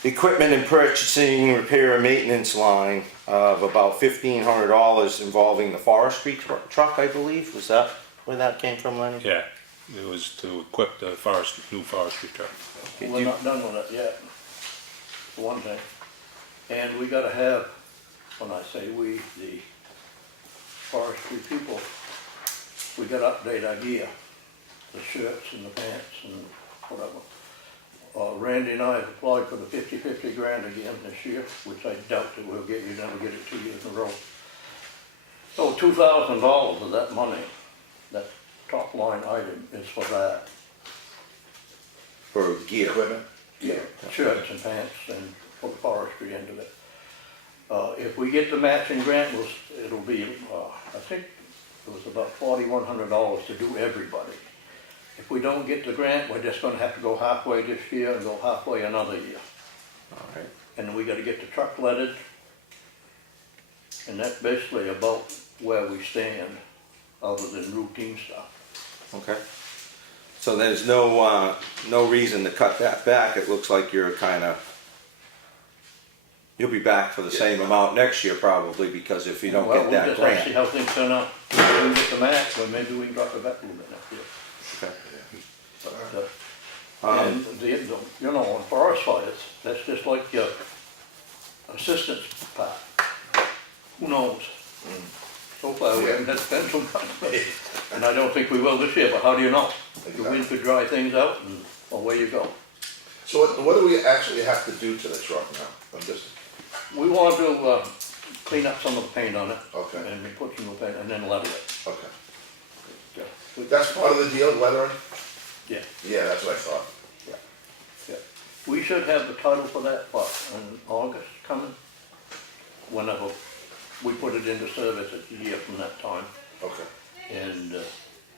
equipment and purchasing, repair and maintenance line of about $1,500 involving the forestry truck, I believe. Was that where that came from, Lenny? Yeah, it was to equip the new forestry truck. We're not done with it yet, for one thing. And we gotta have, when I say we, the forestry people, we gotta update our gear, the shirts and the pants and whatever. Randy and I have applied for the 50/50 grant again this year, which I doubt that we'll get, you never get it 2 years in a row. So $2,000 of that money, that top line item is for that. For gear. Equipment? Yeah, shirts and pants and for the forestry end of it. If we get the matching grant, it'll be, I think it was about $4,100 to do everybody. If we don't get the grant, we're just gonna have to go halfway this year and go halfway another year. All right. And then we gotta get the truck leaded. And that's basically about where we stand, other than routine stuff. Okay. So there's no reason to cut that back. It looks like you're you'll be back for the same amount next year probably, because if you don't get that We'll just have to see grant. how things turn out. If we get the match, well, maybe we can drop it back a little bit next year. Okay. And you know, on forest fires, that's just like your assistance part. Who knows? So far, we haven't had pencil cuts, and I don't think we will this year, but how do you know? The wind could dry things out and away you go. So what do we actually have to do to the truck now? We want to clean up some of the paint on it. Okay. And we put some new paint and then leather it. Okay. Yeah. That's part of the deal, lettering? Yeah. Yeah, that's what I thought. Yeah. We should have the title for that, in August coming, whenever we put it into service, it's a year from that time. Okay. And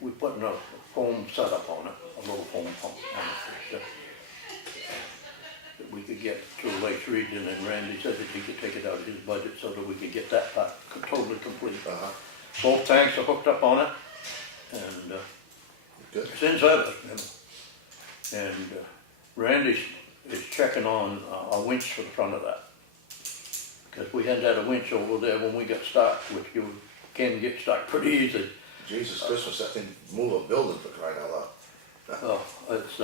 we put a foam setup on it, a little foam pump on it, that we could get to a Lake Region, and Randy said that he could take it out of his budget so that we could get that part totally complete. Both tanks are hooked up on it, and Good. it's in service. And Randy is checking on a winch for the front of that. Because we hadn't had a winch over there when we got stuck, which you can get stuck pretty easy. Jesus Christmas, that thing move a building for crying out loud. It's,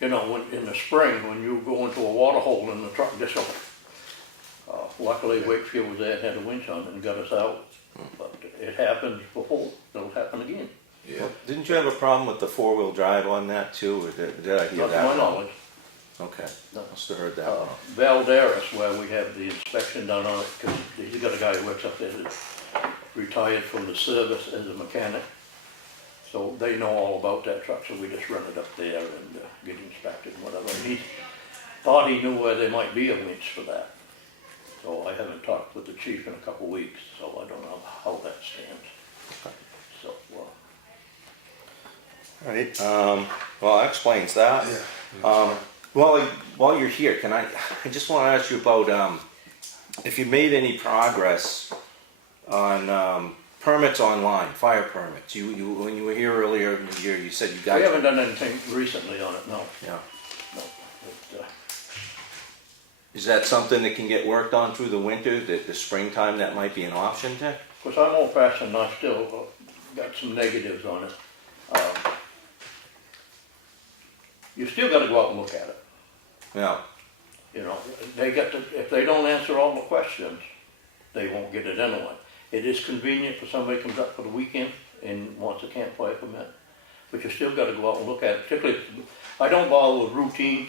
you know, in the spring, when you go into a water hole in the truck, just luckily Wakefield was there and had a winch on it and got us out. But it happened before, it'll happen again. Yeah. Didn't you have a problem with the 4-wheel drive on that too, or did I hear Not that? to my wrong? knowledge. Okay, No. must have heard that wrong. Valderas, where we have the inspection done on it, because he's got a guy who works up there that's retired from the service as a mechanic. So they know all about that truck, so we just run it up there and get inspected and whatever. And he thought he knew where there might be a winch for that. So I haven't talked with the chief in a couple of weeks, so I don't know how that stands. So, All right, well, that explains that. Yeah. While you're here, I just want to ask you about, if you made any progress on, permits online, fire permits. When you were here earlier in the year, you said you got. we haven't done anything recently on it, no. Yeah. No. Is that something that can get worked on through the winter, the springtime, that might be an option to? Of course, I'm old fashioned, I still got some negatives on it. You still gotta go out and look at it. Yeah. You know, if they don't answer all the questions, they won't get it anyway. It is convenient for somebody who comes up for the weekend and wants a campfire permit, but you still gotta go out and look at it. Particularly, I don't bother with routine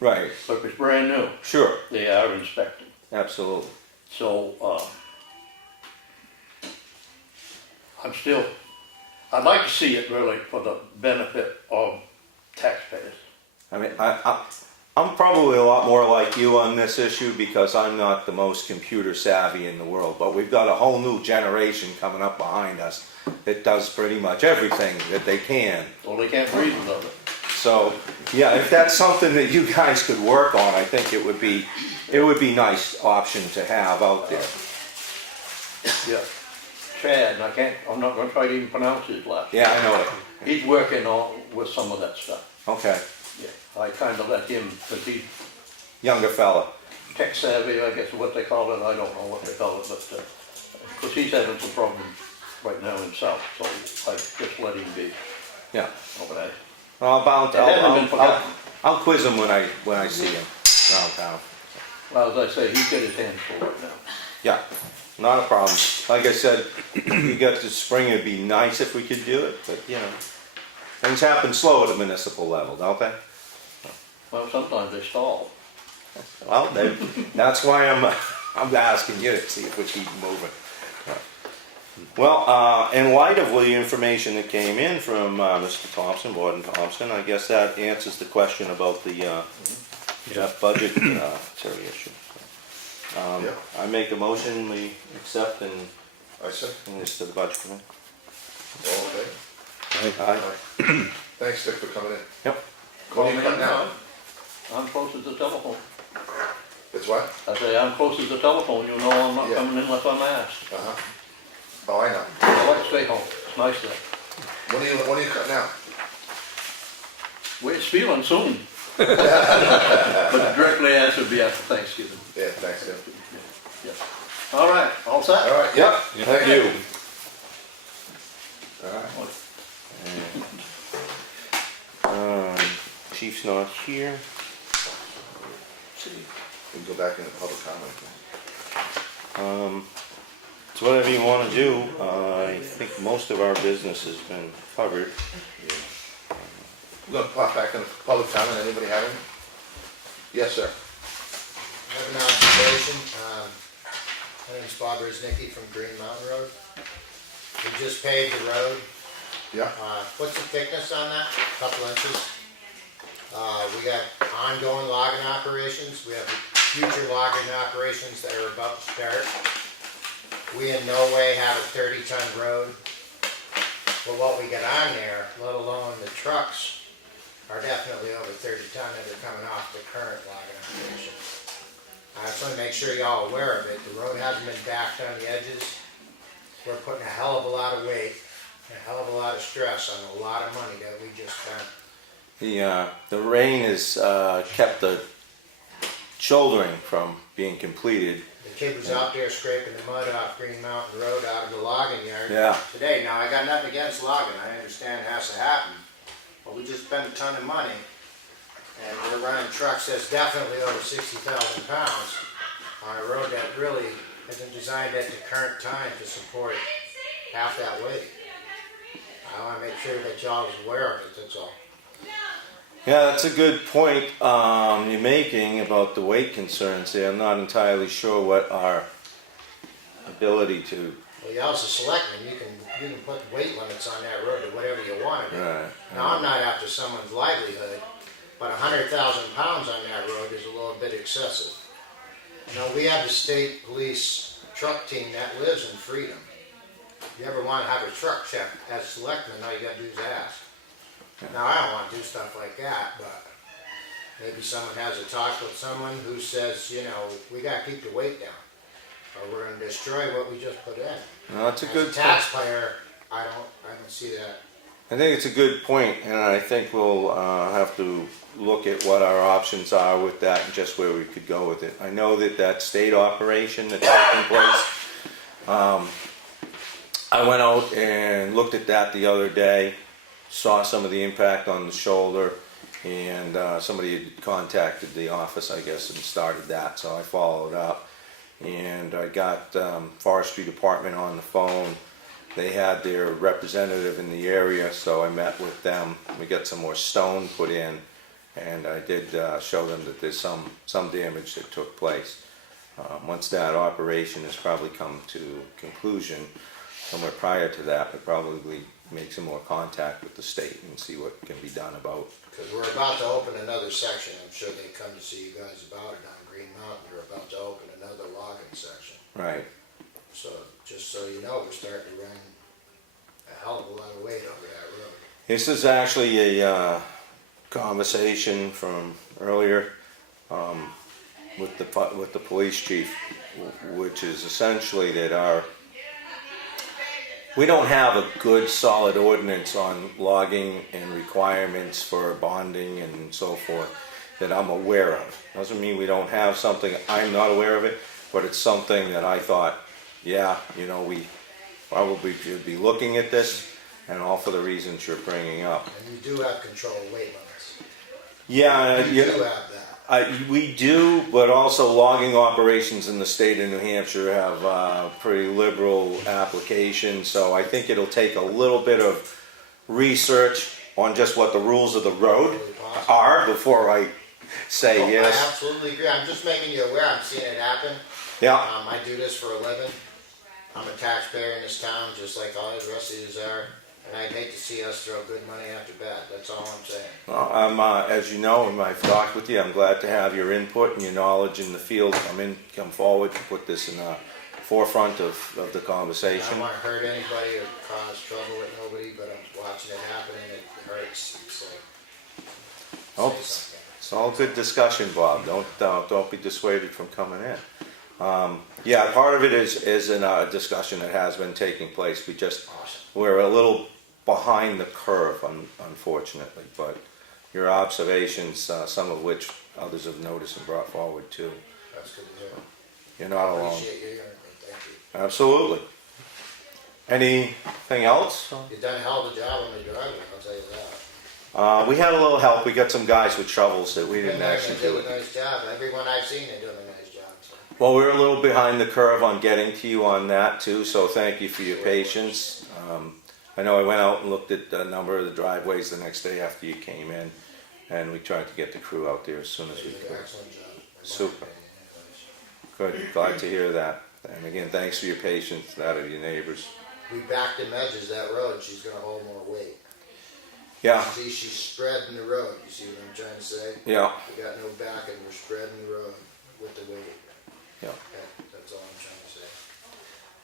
Right, But if it's brand new, sure, they are inspected. absolutely. So, I'd like to see it really for the benefit of taxpayers. I mean, I'm probably a lot more like you on this issue because I'm not the most computer savvy in the world, but we've got a whole new generation coming up behind us that does pretty much everything that they can. Well, they can't breathe without it. So, yeah, if that's something that you guys could work on, I think it would be nice option to have out there. Yeah. Chad, I'm not gonna try to even pronounce his last name. Yeah, I know it. He's working on, with some of that stuff. Okay, Yeah, I kinda let him, cause he's younger fella. tech savvy, I guess is what they call it, I don't know what they call it, but, cause he's having some problems right now himself, so I just let him be Yeah. over there. I'll, It hasn't been forgotten. I'll quiz him when I see him around town. Well, as I say, he's got his hands full right now. Yeah, not a problem. Like I said, we got the spring, it'd be nice if we could do it, but you know, things happen slow at a municipal level, don't they? Well, sometimes they stall. Well, that's why I'm asking you to see if we keep moving. Well, in light of the information that came in from Mr. Thompson, Warden Thompson, I guess that answers the question about the that budget issue. Yeah. I make a motion, we accept and I said, this to the budget committee. all okay. Aye. Thanks, Dick, for coming in. Yep. What do you cut now? I'm close as the telephone. It's what? I say, I'm close as the telephone, you know I'm not Yeah. coming in unless I'm asked. Uh-huh. Oh, I know. I like to stay home, it's nice there. When do you cut now? We're feeling soon. But directly after, be after Thanksgiving. Yeah, thanks, Dick. Yeah. All right, all set? All right, yep, thank you. All right. Chief's not here. We can go back into public comment. So whatever you want to do, I think most of our business has been covered. We're gonna pop back into public comment. Anybody have any? Yes, sir. I have an observation. My name is Bob Rosnicki from Green Mountain Road. We just paved the road. Yeah, What's the thickness on that? Couple inches. We got ongoing logging operations. We have future logging operations that are about to start. We in no way have a 30-ton road. But what we got on there, let alone the trucks, are definitely over 30 ton that are coming off the current logging operation. I just want to make sure y'all are aware of it. The road hasn't been backed on the edges. We're putting a hell of a lot of weight, a hell of a lot of stress on a lot of money that we just spent. The rain has kept the shouldering from being completed. The kid was out there scraping the mud off Green Mountain Road out of the logging yard Yeah. today. Now, I got nothing against logging. I understand it has to happen. But we just spent a ton of money, and we're running trucks that's definitely over 60,000 pounds on a road that really isn't designed at the current time to support half that weight. I want to make sure that y'all is aware of it, that's all. Yeah, that's a good point you're making about the weight concerns there. I'm not entirely sure what our ability to. Well, y'all as a selectman, you can put weight limits on that road to whatever you want to do. Right. Now, I'm not after someone's livelihood, but 100,000 pounds on that road is a little bit excessive. You know, we have the state police truck team that lives in Freedom. If you ever want to have a truck checked as a selectman, all you got to do is ask. Now, I don't want to do stuff like that, but maybe someone has a talk with someone who says, you know, we got to keep the weight down, or we're going to destroy what we just put in. No, that's a good As point. a taxpayer, I don't see that. I think it's a good point, and I think we'll have to look at what our options are with that and just where we could go with it. I know that state operation that's taking place, I went out and looked at that the other day, saw some of the impact on the shoulder, and somebody had contacted the office, I guess, and started that, so I followed up. And I got Forestry Department on the phone. They had their representative in the area, so I met with them. We got some more stone put in, and I did show them that there's some damage that took place. Once that operation has probably come to conclusion, somewhere prior to that, we'll probably make some more contact with the state and see what can be done about. Because we're about to open another section, I'm sure they come to see you guys about it on Green Mountain, they're about to open another logging section. Right. So, just so you know, we're starting to run a hell of a lot of weight over that road. This is actually a conversation from earlier with the police chief, which is essentially that we don't have a good solid ordinance on logging and requirements for bonding and so forth that I'm aware of. Doesn't mean we don't have something, I'm not aware of it, but it's something that I thought, yeah, you know, we probably should be looking at this, and all for the reasons you're bringing up. And you do have control of weight limits. Yeah, You do have that. we do, but also logging operations in the state of New Hampshire have pretty liberal applications, so I think it'll take a little bit of research on just what the rules of the road are before I say Oh, yes. I absolutely agree, I'm just making you aware, I'm seeing it happen. Yeah, I do this for a living. I'm a taxpayer in this town, just like all the rest of yous are, and I'd hate to see us throw good money after bad, that's all I'm saying. well, I'm, as you know, and I've talked with you, I'm glad to have your input and your knowledge in the field come forward to put this in the forefront of the I conversation. don't want to hurt anybody or cause trouble with nobody, but I'm watching it happen and it hurts, so. Oh, Say something. it's all good discussion, Bob. Don't be dissuaded from coming in. Yeah, part of it is in a discussion that has been taking place. We're a little behind the curve, unfortunately, but your observations, some of which others have noticed and brought forward too. That's good to hear. You're not alone. Appreciate you hearing me, thank you. Absolutely. Anything else? You've done a hell of a job on the driveway, I'll tell you that. We had a little help. We got some guys with shovels that we didn't They're actually doing do a it. nice job, everyone I've seen, they're doing a nice job, so. Well, we're a little behind the curve on getting to you on that too, so thank you for your patience. I know I went out and looked at a number of the driveways the next day after you came in, and we tried to get the crew out there as soon as we You did could. an excellent job. in my Super. opinion, anyways. Good, glad to hear that. And again, thanks for your patience, that of your neighbors. We backed them edges, that road, she's gonna hold more weight. Yeah, See, she's spreading the road, you see what I'm trying to say? yeah, We got no back and we're spreading the road with the weight. yeah. That's all I'm trying to say.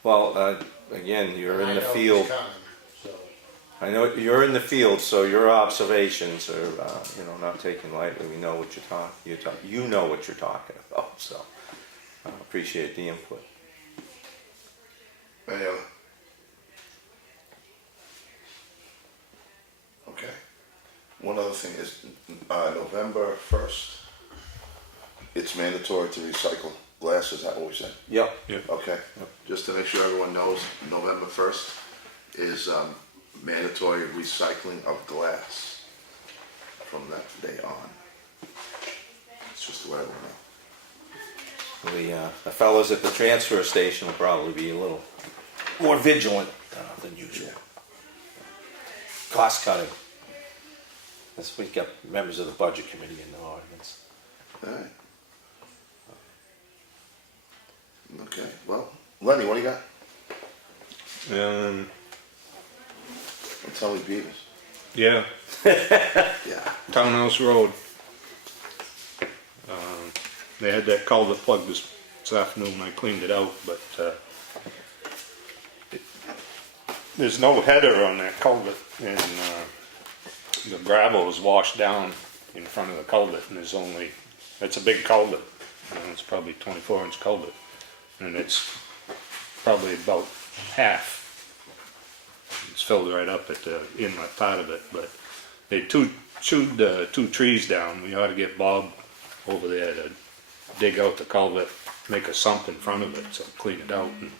Well, again, you're in the And I know field. it's coming, so. I know you're in the field, so your observations are, not taken lightly. We know what you know what you're talking about, so I appreciate the input. Any other? Okay. One other thing is, November 1st, it's mandatory to recycle glass, is that what we said? Yep. Okay, just to make sure everyone knows, November 1st is mandatory recycling of glass from that day on. It's just the way I want to know. The fellows at the transfer station will probably be a little more vigilant than usual. Cost cutting. We got members of the budget committee in the audience. All right. Okay, well, Lenny, what do you got? I'll tell you Beavers. Yeah, Yeah. Townhouse Road. They had that culvert plugged this afternoon, I cleaned it out, but there's no header on that culvert, and the gravel is washed down in front of the culvert, and it's a big culvert, it's probably 24-inch culvert, and it's probably about half. It's filled right up at the inlet part of it, but they chewed 2 trees down. We ought to get Bob over there to dig out the culvert, make a sump in front of it, so clean it out and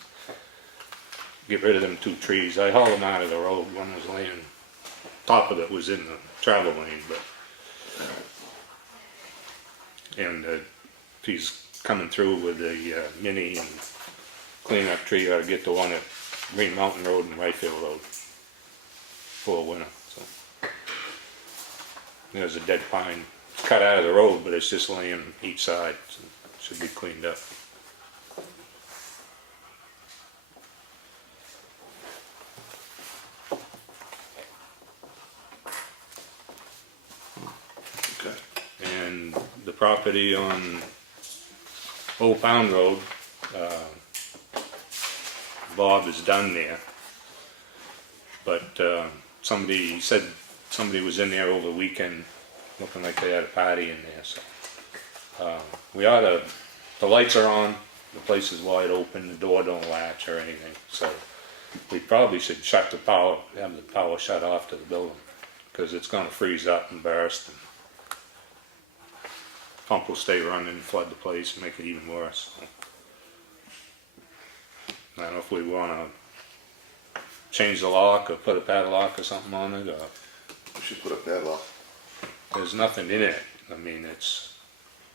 get rid of them 2 trees. I hauled them out of the road. One was laying, top of it was in the travel lane, and if he's coming through with the mini and cleanup tree, ought to get the one at Green Mountain Road and Whitefield Road for winter. So there's a dead pine cut out of the road, but it's just laying each side, so it should be cleaned up. Okay. And the property on Old Pound Road, Bob is done there. But somebody said somebody was in there over the weekend looking like they had a party in there, so. We ought to, the lights are on, the place is wide open, the door don't latch or anything, so we probably should shut the power, have the power shut off to the building, because it's gonna freeze up and burst, and pump will stay running, flood the place, and make it even worse. So. I don't know if we wanna change the lock or put a padlock or something on it, or We should put a padlock. there's nothing in it. I mean,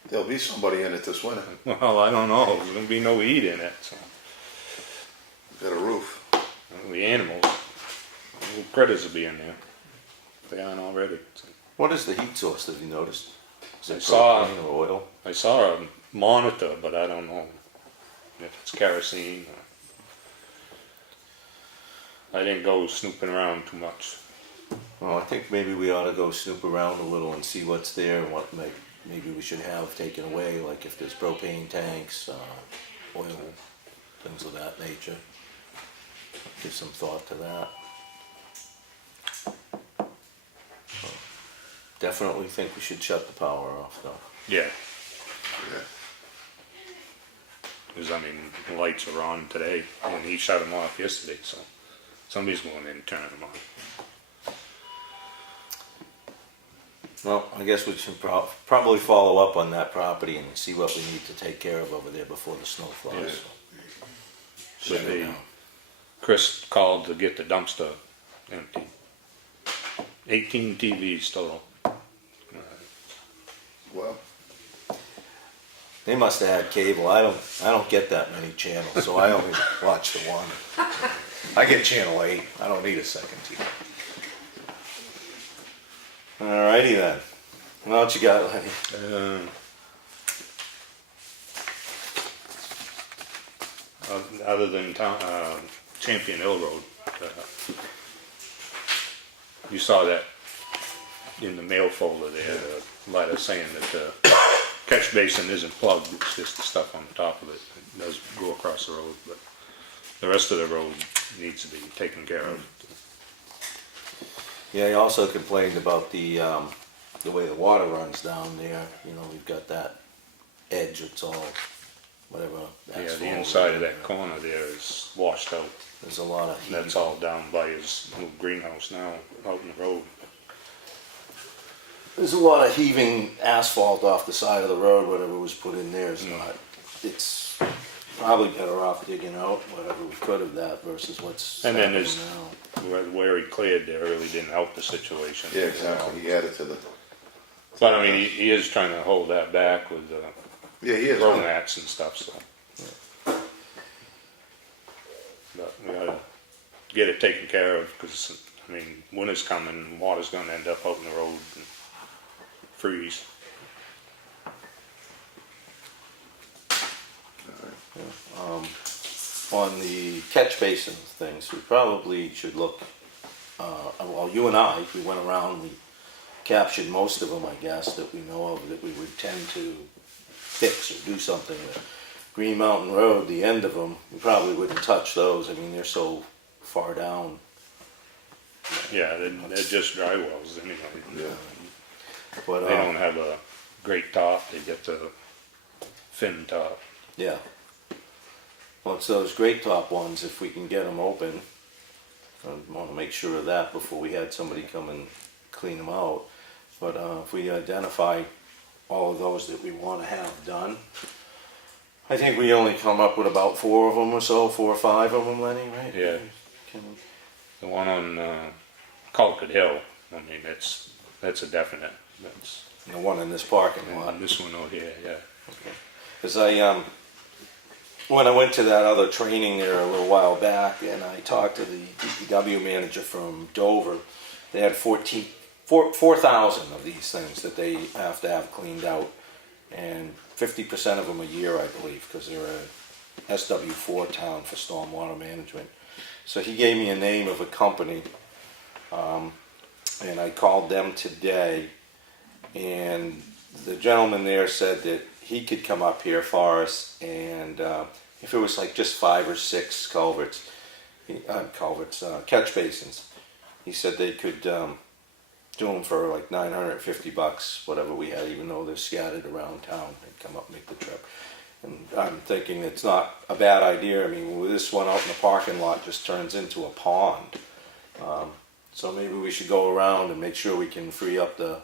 There'll be somebody in it this winter. well, I don't know, there's gonna be no heat in it, so. Got a roof. The animals, little critters will be in there, if they aren't already. So. What is the heat source, have you noticed? Is I it saw- propane or oil? I saw a monitor, but I don't know if it's kerosene or. I didn't go snooping around too much. Well, I think maybe we ought to go snoop around a little and see what's there and what maybe we should have taken away, like if there's propane tanks, oil, things of that nature. Give some thought to that. Definitely think we should shut the power off though. Yeah, Yeah. because I mean, the lights are on today, and he shut them off yesterday, so somebody's going in and turning them on. Well, I guess we should probably follow up on that property and see what we need to take care of over there before the snow flies. Yeah. Shut But it they, down. Chris called to get the dumpster empty. 18 TVs total. Well, They must have had cable. I don't get that many channels, so I only watch the one. I get channel 8. I don't need a second TV. Alrighty then. What else you got, Lenny? Other than Champion Hill Road, you saw that in the mail folder there, the letter saying that the catch basin isn't plugged, it's just the stuff on the top of it. It does go across the road, but the rest of the road needs to be taken care of. Yeah, he also complained about the way the water runs down there. You know, we've got that edge, it's all whatever. Yeah, asphalt the inside of or that corner there is washed out. There's a lot of heat. That's all down by his little greenhouse now, out in the road. There's a lot of heaving asphalt off the side of the road. Whatever was put in there is not. It's probably better off digging out whatever we could of that versus what's And then happening there's, now. where he cleared there really didn't help the situation. yeah, exactly. He added to the. But I mean, he is trying to hold that back with Yeah, he is. road mats and stuff, so. But we gotta get it taken care of, because, I mean, winter's coming, water's gonna end up out in the road and freeze. On the catch basin things, we probably should look, well, you and I, we went around, we captured most of them, I guess, that we know of, that we would tend to fix or do something with. Green Mountain Road, the end of them, we probably wouldn't touch those, I mean, they're so far down. Yeah, they're just dry wells anyway. Yeah. But, They don't have a great top, they get the thin top. yeah. Well, it's those great top ones, if we can get them open. I want to make sure of that before we had somebody come and clean them out. But if we identify all of those that we want to have done, I think we only come up with about 4 of them or so, 4 or 5 of them, Lenny, right? Yeah. Can- The one on Colquitt Hill, I mean, that's a definite. That's The one in this parking lot. this one over here, yeah. Because when I went to that other training there a little while back, and I talked to the DPW manager from Dover, they had 14 4,000 of these things that they have to have cleaned out, and 50% of them a year, I believe, because they're a SW4 town for stormwater management. So he gave me a name of a company, and I called them today, and the gentleman there said that he could come up here for us, and if it was like just 5 or 6 culverts, catch basins, he said they could do them for like $950, whatever we had, even though they're scattered around town. They'd come up and make the trip. And I'm thinking it's not a bad idea. I mean, this one out in the parking lot just turns into a pond. So maybe we should go around and make sure we can free up the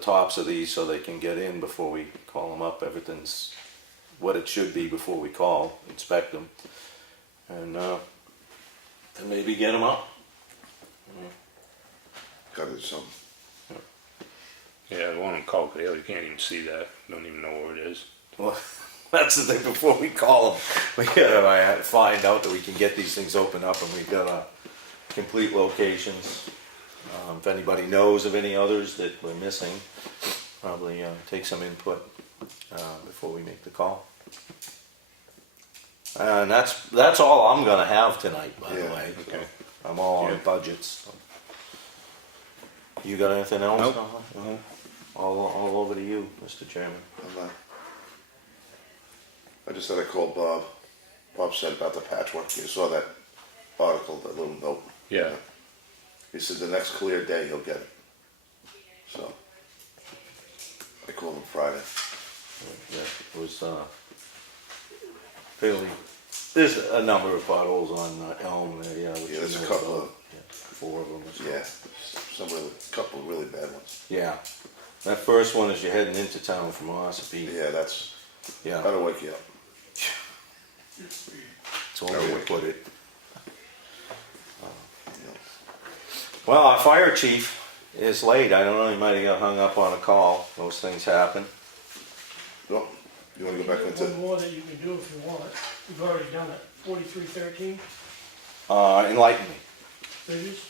tops of these so they can get in before we call them up. Everything's what it should be before we call, inspect them, and maybe get them up. Gotta do something. Yeah, the one in Cahalane, you can't even see that. Don't even know where it is. Well, that's the thing. Before we call them, we gotta find out that we can get these things open up, and we've got complete locations. If anybody knows of any others that we're missing, probably take some input before we make the call. And that's all I'm gonna have tonight, by the Yeah, way. okay. I'm all on Yeah. budgets. You got anything else? Nope. No. All over to you, Mr. Chairman. I just had to call Bob. Bob said about the patchwork. You saw that article, that little note. Yeah. He said the next clear day he'll get it. So I called him Friday. Yeah, it was fairly. There's a number of potholes on Elm there, yeah. Which Yeah, there's you a know couple about. of- Yeah, 4 of them. Or so. Yeah, couple of really bad ones. Yeah, that first one is you're heading into town from Espie. Yeah, that's Yeah, that'll wake you up. that's one way to put it. You know. Well, our fire chief is late. I don't know, he might have got hung up on a call. Those things happen. Well, you want to go back into? One more that you can do if you want. You've already done it. 4313, Enlighten me. figures,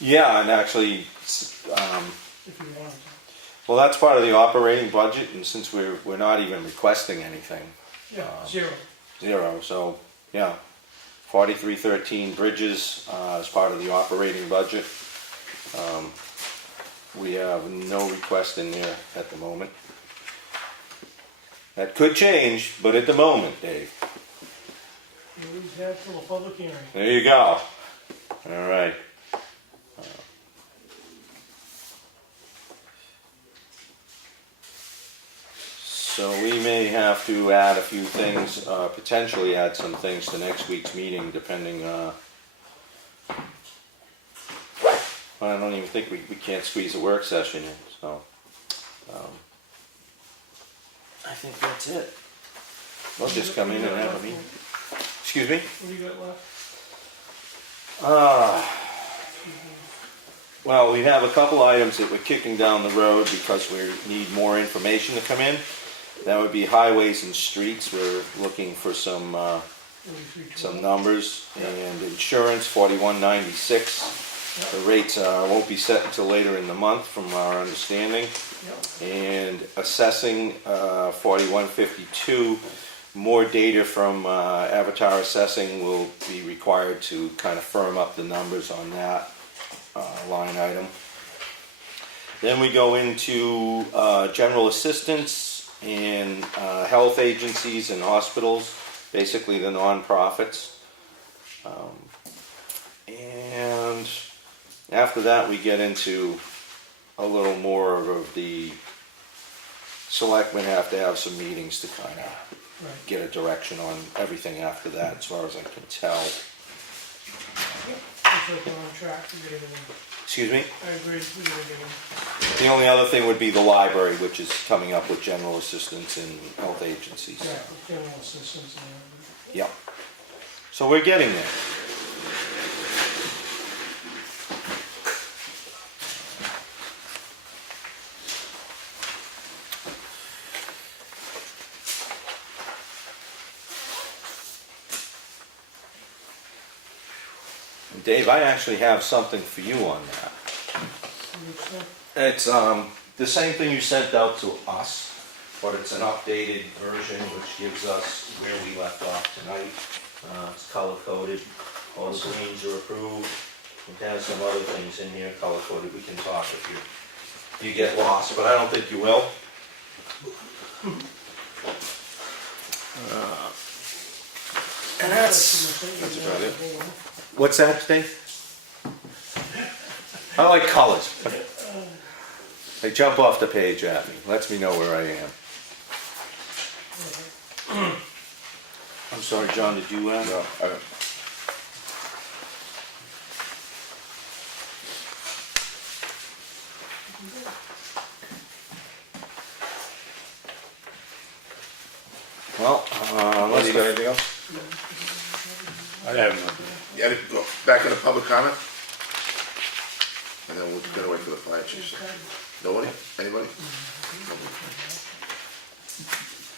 Yeah, and actually, if you want to. well, that's part of the operating budget, and since we're not even requesting anything, Yeah, 0. 0, so, yeah. 4313 bridges is part of the operating budget. We have no request in there at the moment. That could change, but at the moment, Dave. You always have till a public hearing. There you go. All right. So we may have to add a few things, potentially add some things to next week's meeting, depending. I don't even think we can't squeeze a work session in, so. I think that's it. We'll just come in and have a meeting. Excuse me? What do you got left? Well, we have a couple items that we're kicking down the road because we need more information to come in. That would be highways and streets. We're looking for some 4312. numbers, and insurance 4196. The rates won't be set until later in the month, from our understanding. Yep. And assessing 4152. More data from Avatar Assessing will be required to kind of firm up the numbers on that line item. Then we go into general assistance and health agencies and hospitals, basically the non-profits. And after that we get into a little more of the selectmen have to have some meetings to kind of Right. get a direction on everything after that, as far as I can tell. Yep. Looks like we're on track to get everything. Excuse me? I agree, we gotta get them. The only other thing would be the library, which is coming up with general assistance and health agencies. Yeah, with general assistance and everything. Yep. So we're getting there. Dave, I actually have something for you on that. It's, the same thing you sent out to us, but it's an updated version which gives us where we left off tonight. It's color coded, all the greens are approved. It has some other things in here, color coded, we can talk if you get lost, but I don't think you will. And that's about it. What's that, Steve? I like colors. They jump off the page at me, lets me know where I am. I'm sorry, John, did you, No, I don't. well, You got anything else? I have nothing. Yeah, go back into public comment? And then we're gonna wait for the fire chief. Nobody? Anybody?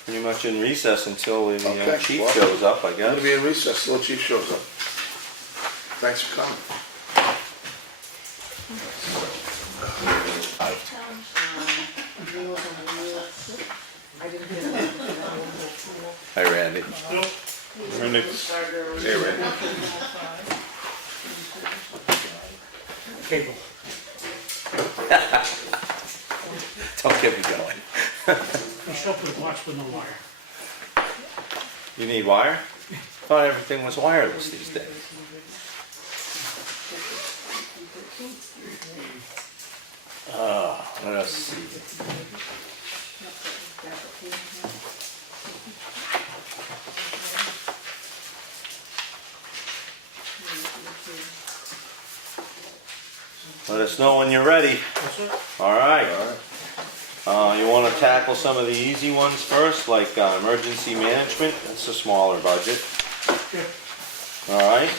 pretty much in recess until the Okay, chief well, shows up, I I'm gonna guess. be in recess till the chief shows up. Thanks for coming. I didn't get it. Hi, Randy. Minutes. Hey, Randy. Cable. Don't get me going. I show up with a box with no wire. You need wire? Thought everything was wireless these days. Let us see. Let us know when you're ready. All right. You want to tackle some of the easy ones first, like emergency management. That's a smaller budget. All right.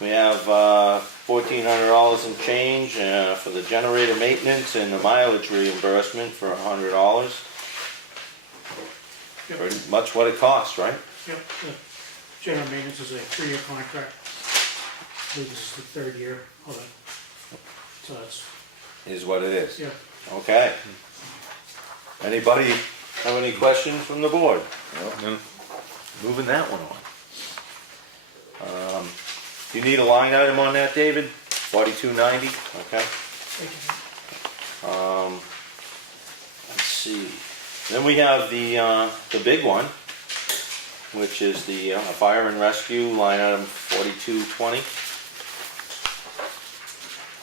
We have $1,400 in change for the generator maintenance and the mileage reimbursement for $100. Yep. Pretty much what it costs, right? Yep, the general maintenance is a 3-year contract. I believe this is the 3rd year of it. So that's, Is what it is. yeah. Okay. Anybody have any questions from the board? No. Moving that one on. You need a line item on that, David? 4290, okay. Let's see. Then we have the big one, which is the fire and rescue line item 4220.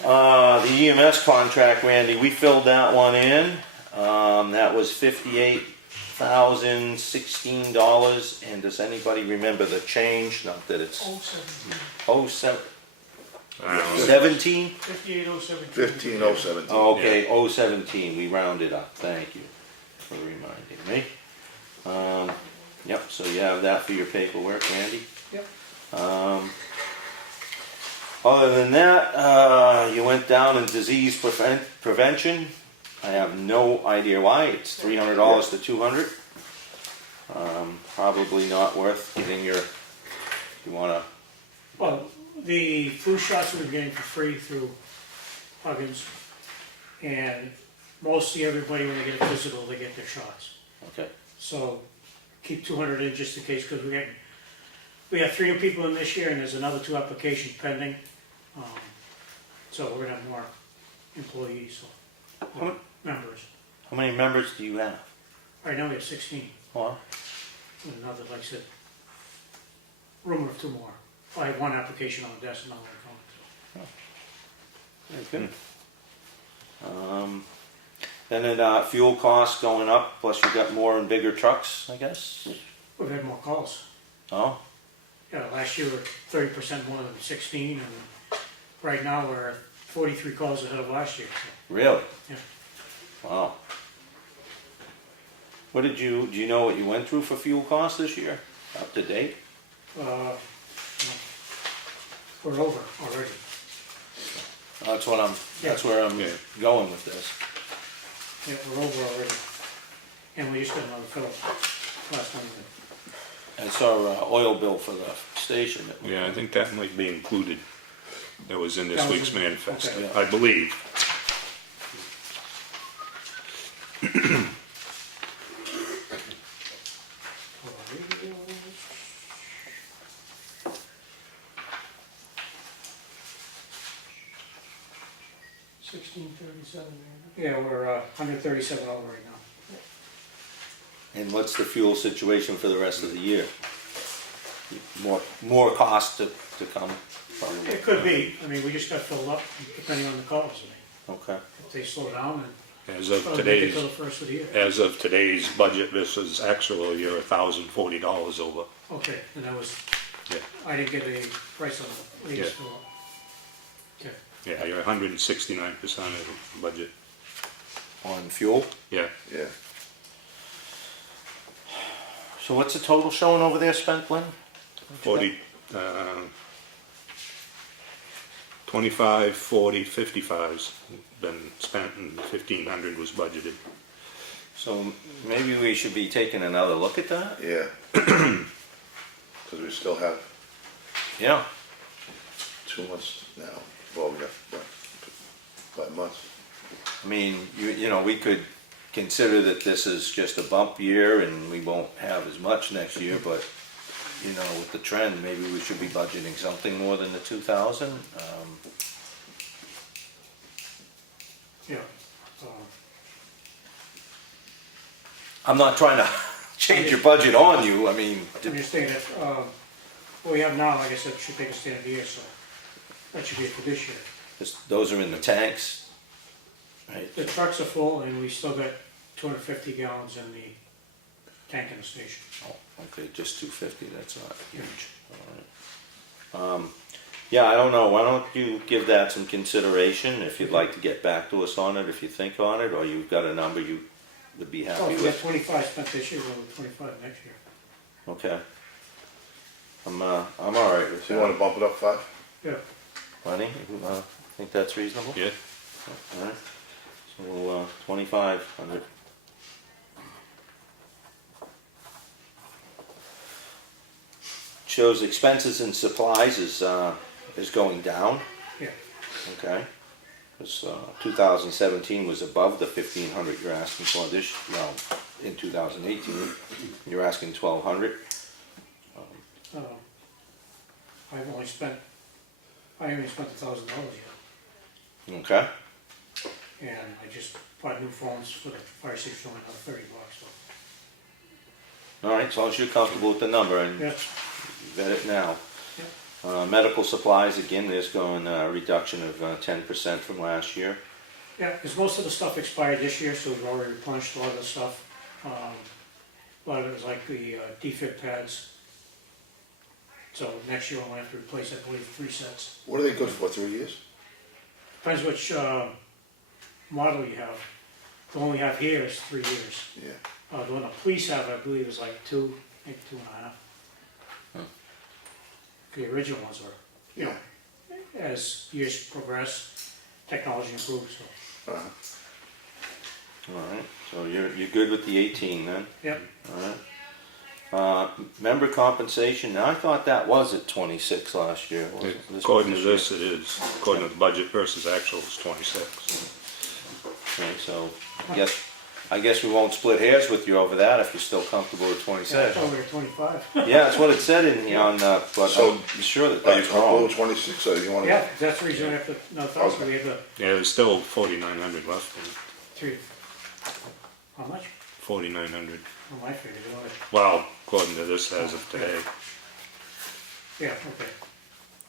The EMS contract, Randy, we filled that one in. That was $58,016. And does anybody remember the change? Not that it's 07. I don't know. 17? 58017. 15017. Oh, okay, 017, we rounded up, thank you for reminding me. Yep, so you have that for your paperwork, Randy. Yep. Other than that, you went down in disease prevention. I have no idea why, it's $300 to $200. Probably not worth getting your, you wanna, Well, the flu shots we're getting for free through Huggins, and mostly everybody, when they get a physical, they get their shots. okay, So keep 200 in just in case, because we got 3 new people in this year, and there's another 2 applications pending. So we're gonna have more employees, so, members. how many members do you have? Right now we have 16, Well, and another, like I said, rumor of 2 more. I have 1 application on the desk, another one coming. very good. Then fuel costs going up, plus you got more and bigger trucks, I guess? We've had more calls. Oh, Yeah, last year we were 30% more than 16, and right now we're 43 calls ahead of last year. So, really? yeah. Wow. Do you know what you went through for fuel costs this year? Up to date? We're over already. That's where I'm Yeah. going with this. Yeah, we're over already. And we just got another fill last Wednesday. It's our oil bill for the station. Yeah, I think that might be included. that was in this That was week's in- manifest, okay. I believe. Yeah, we're 137 over right now. And what's the fuel situation for the rest of the year? More cost to come, probably. It could be, I mean, we just got filled up depending on the calls. I mean, Okay. if they slow down and As of probably make it today's, till the first of the year. as of today's budget versus actual, you're $1,040 over. Okay, and that was, Yeah, I didn't get a price on the latest Yeah. fill up. Okay, yeah, you're 169% of the budget. On fuel? Yeah, Yeah. So what's the total showing over there spent, Glenn? 40, 25, 40, 55's been spent and 1,500 was budgeted. So maybe we should be taking another look at that? Yeah. Because we still have Yeah. 2 months now. Well, we got, what, 5 months. I mean, you know, we could consider that this is just a bump year and we won't have as much next year, but, you know, with the trend, maybe we should be budgeting something more than the 2,000. yeah. I'm not trying to change your budget on you, I mean, I'm just saying that, what we have now, like I said, should take us to the end of the year, so that should be it for this year. those are in the tanks, right? The trucks are full and we still got 250 gallons in the tank in the station. Oh, okay, just 250, that's not huge. All right. Yeah, I don't know, why don't you give that some consideration, if you'd like to get back to us on it, if you think on it, or you've got a number you would be So happy if we got with. 25 spent this year, we'll have 25 next year. Okay. I'm all right with So you want to that. bump it up 5? Yeah, Lenny, think that's reasonable? Yeah, All right, so we'll, 2,500. Shows expenses and supplies is going down, yeah. okay? Because 2017 was above the 1,500 you're asking for this, well, in 2018, you're asking 1,200. I only spent $1,000 yet. Okay, And I just bought new phones for the fire station, only another $30, so. all right, as long as you're comfortable with the number and Yeah, vet it now. yeah. Medical supplies, again, there's going a reduction of 10% from last year. Yeah, because most of the stuff expired this year, so we've already replenished a lot of the stuff. A lot of it was like the defib pads. So next year we'll have to replace, I believe, 3 sets. What are they good for, 3 years? Depends which model you have. The one we have here is 3 years. Yeah. The one the police have, I believe, is like 2, maybe 2.5. The original ones were, you know, as years progress, technology improves, so. Uh-huh. All right, so you're good with the 18 then? Yep, All right. Member compensation, now I thought that was at 26 last year. wasn't it? according to year? this, it is. According to the budget versus actual, it's 26. Okay, so I guess we won't split hairs with you over that if you're still comfortable with yeah, I 26. thought we were 25. Yeah, that's what it said in here on, but So, I'm sure that Are you that's comfortable wrong. with 26, or you want to? Yeah, that's the reason we have to, no, thoughts, we have the Yeah, there's still 4,900 left in it. 3. How much? 4,900. Oh, I figured it was. Well, according to this as of today. Yeah, okay.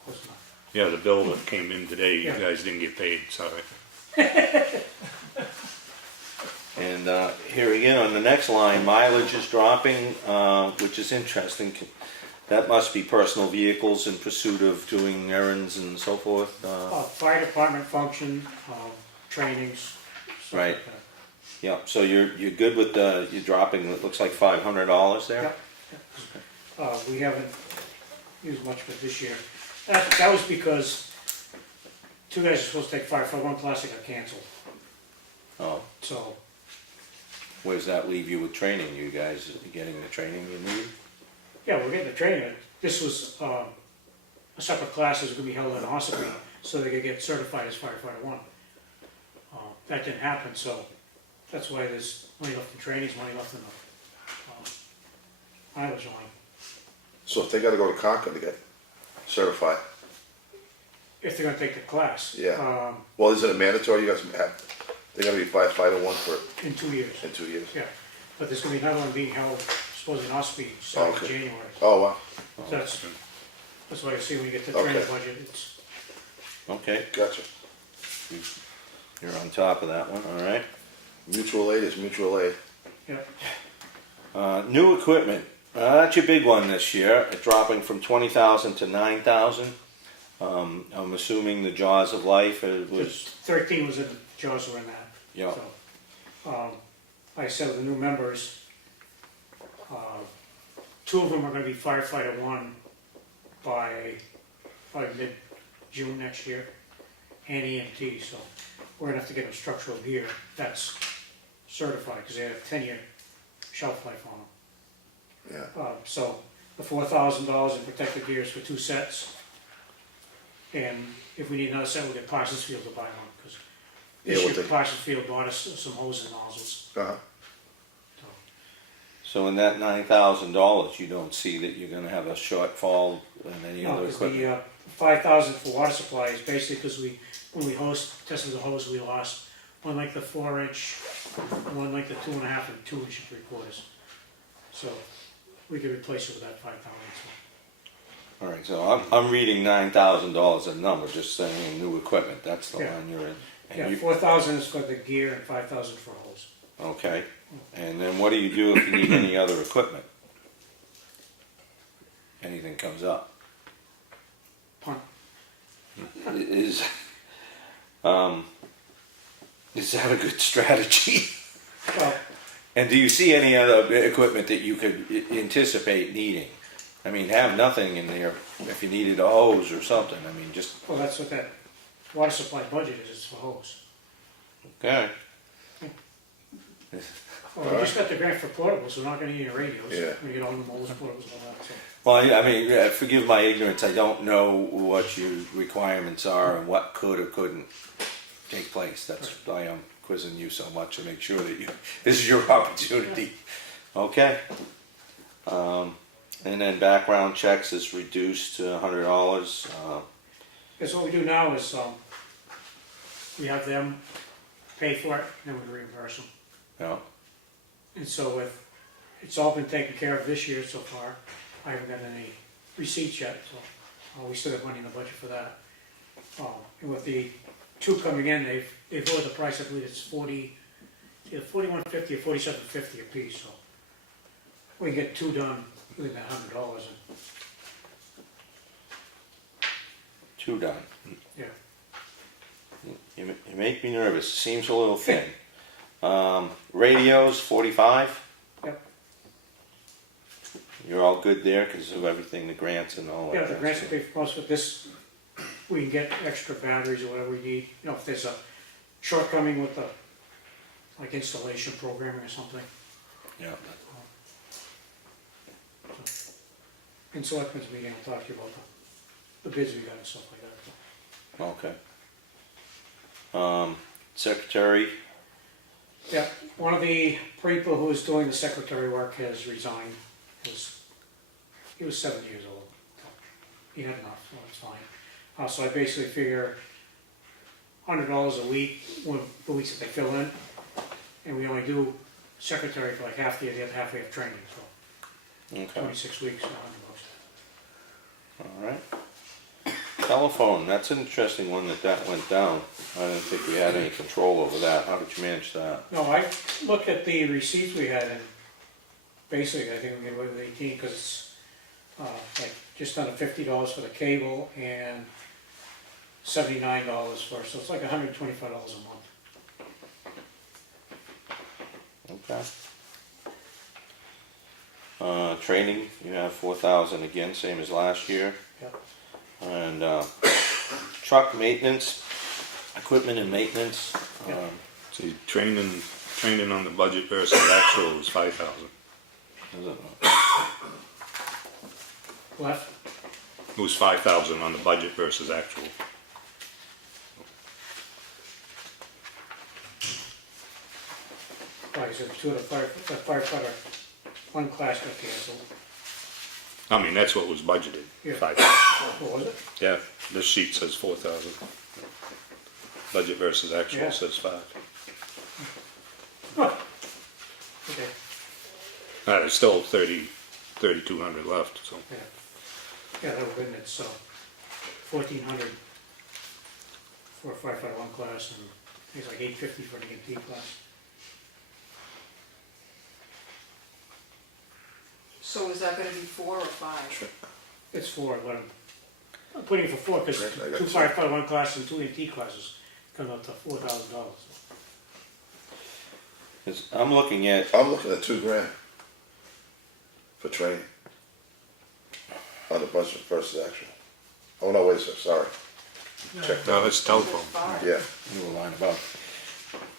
Close enough. Yeah, the bill that came in today, you Yeah. guys didn't get paid, sorry. And here again, on the next line, mileage is dropping, which is interesting. That must be personal vehicles in pursuit of doing errands and so forth. Fire department function, trainings, stuff Right. like that. Yeah, so you're good with you're dropping, it looks like $500 there? Yep, yep. We haven't used much of it this year. That was because 2 guys are supposed to take fire, for one classic got canceled, Oh, so, where does that leave you with training? You guys getting the training you need? yeah, we're getting the training. This was, a separate class that was gonna be held in Ossipee, so they could get certified as firefighter one. That didn't happen, so that's why there's money left in trainings, money left in the mileage line. So if they gotta go to Concord to get certified, If they're gonna take the class. Yeah. well, isn't it mandatory? You guys have, they gotta be firefighter one for, In 2 years, in 2 years? yeah. But there's gonna be another one being held, supposedly in Espie, starting in Okay. January. Oh, wow, So that's why I see when you get to the Okay. training budget, it's, Okay, gotcha. you're on top of that one, all right. Mutual aid is mutual aid. yeah. New equipment, that's your big one this year, dropping from 20,000 to 9,000. I'm assuming the jaws of life, it was, 13 was in, Jaws were in that. yeah, So, like I said, with the new members, 2 of them are gonna be firefighter one by mid-June next year, and EMT, so we're gonna have to get them structural gear that's certified, because they have 10-year shelf life on them. Yeah, So the $4,000 in protective gear is for 2 sets. And if we need another set, we'll get Parsons Field to buy one, because Yeah, this what year they- Parsons Field bought us some hose and nozzles. uh-huh. So, so in that $9,000, you don't see that you're gonna have a shortfall in any no, other 'cause equipment? the 5,000 for water supply is basically because when we tested the hose, we lost one like the 4-inch, one like the 2.5 and 2-inch and 3/4. So we could replace it with that 5,000. All right, so I'm reading $9,000 a number, just saying new equipment, that's the Yeah. line you're in. And Yeah, you- 4,000 is for the gear and 5,000 for hose. Okay, and then what do you do if you need any other equipment? Anything comes up? Punt. Is that a good strategy? Well, And do you see any other equipment that you could anticipate needing? I mean, have nothing in there if you needed a hose or something, I mean, just, well, that's what that water supply budget is for hose. okay. Well, we just got the grant for portables, we're not gonna need any radios. Yeah. We get all the mobile portables and all that, so. Well, I mean, forgive my ignorance, I don't know what your requirements are and what could or couldn't take place. That's why I'm quizzing you so much to make sure that this is your opportunity. Okay. And then background checks is reduced to $100. Because what we do now is, we have them pay for it, and then we reimburse them. Yeah, And so it's all been taken care of this year so far. I haven't got any receipts yet, so we still have money in the budget for that. And with the 2 coming in, they've lowered the price, I believe it's either $41.50 or $47.50 a piece, so we can get 2 done within that $100. two done. Yeah. You make me nervous, seems a little thin. Radios, 45? Yep. You're all good there because of everything, the grants and all that? Yeah, the grants will pay for most of this. We can get extra batteries or whatever we need, you know, if there's a shortcoming with the, like installation programming or something. Yeah. In selectmen's meeting, I'll talk to you about the bids we got and stuff like that. Okay. Secretary, Yeah, one of the people who was doing the secretary work has resigned. He was 7 years old. He had enough, so it's fine. So I basically figure $100 a week, the weeks that they fill in, and we only do secretary for like half the year, the other half we have training, so okay, 26 weeks, $100. all right. Telephone, that's an interesting one that went down. I didn't think we had any control over that. How did you manage that? No, I looked at the receipts we had, and basically, I think we get away with 18, because it's like just under $50 for the cable, and $79 for, so it's like $125 a month. Okay. Training, you have 4,000 again, same as last year. Yep. And truck maintenance, equipment and maintenance. Yep. See, training on the budget versus actual was 5,000. Is it? Left, It was 5,000 on the budget versus actual. I said, two of the firefighter, one class got canceled. I mean, that's what was budgeted, Yeah. 5,000. What was it? Yeah, this sheet says 4,000. Budget versus actual Yeah. says 5. Okay, There's still 3,200 left, so. yeah. Yeah, that would have been, it's 1,400 for a firefighter one class, and it's like 850 for the EMT class. So is that gonna be 4 or 5? It's 4, but I'm putting it for 4, because Right, I got 2 you. firefighter one class and 2 EMT classes come up to $4,000. I'm looking at, I'm looking at $2,000 for training on the budget versus actual. Oh, no, wait a second, sorry. Check No, that. that's telephone. Yeah, you were lying about.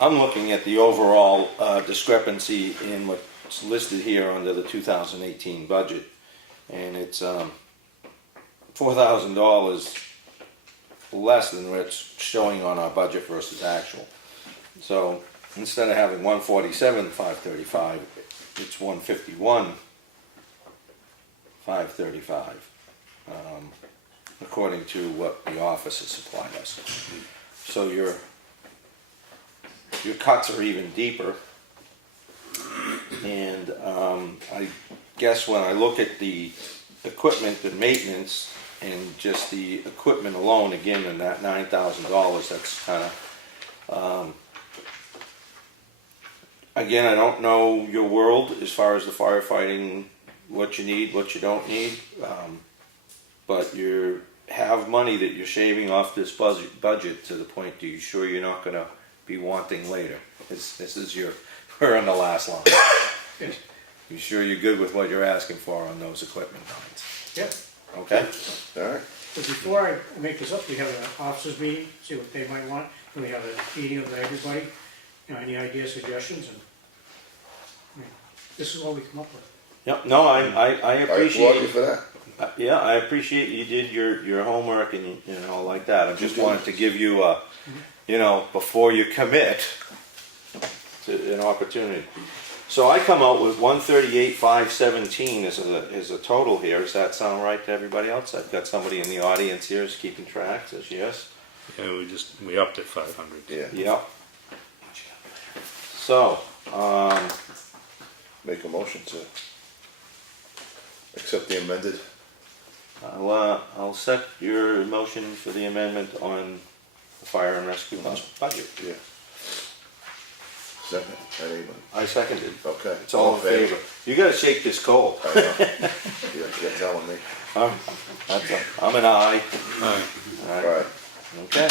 I'm looking at the overall discrepancy in what's listed here under the 2018 budget. And it's $4,000 less than what's showing on our budget versus actual. So instead of having 147,535, it's 151,535, according to what the office has supplied us. So your cuts are even deeper. And I guess when I look at the equipment and maintenance and just the equipment alone, again, in that $9,000, that's kind of, again, I don't know your world as far as the firefighting, what you need, what you don't need, but you have money that you're shaving off this budget to the point, are you sure you're not going to be wanting later? This is your, we're on the last line. Yes. You sure you're good with what you're asking for on those equipment lines? Yep. Okay? all right. But before I make this up, we have an officers meeting, see what they might want, and we have a meeting of everybody, any ideas, suggestions, and I mean, this is what we come up with. Yep, no, I I applaud you appreciate, for that. yeah, I appreciate you did your homework and, you know, like that. I just wanted to give you a, you know, before you commit, to an opportunity. So I come out with 138,517 as a total here. Does that sound right to everybody else? I've got somebody in the audience here who's keeping track, says yes. Yeah, we upped it 500. Yeah, Yep. So, make a motion to accept the amended. I'll set your motion for the amendment on the fire and rescue budget. Yeah. Second, anyone? I seconded. Okay. It's all in favor. You gotta shake this cold. I know. You're telling me. I'm an aye. Aye. All right. Okay.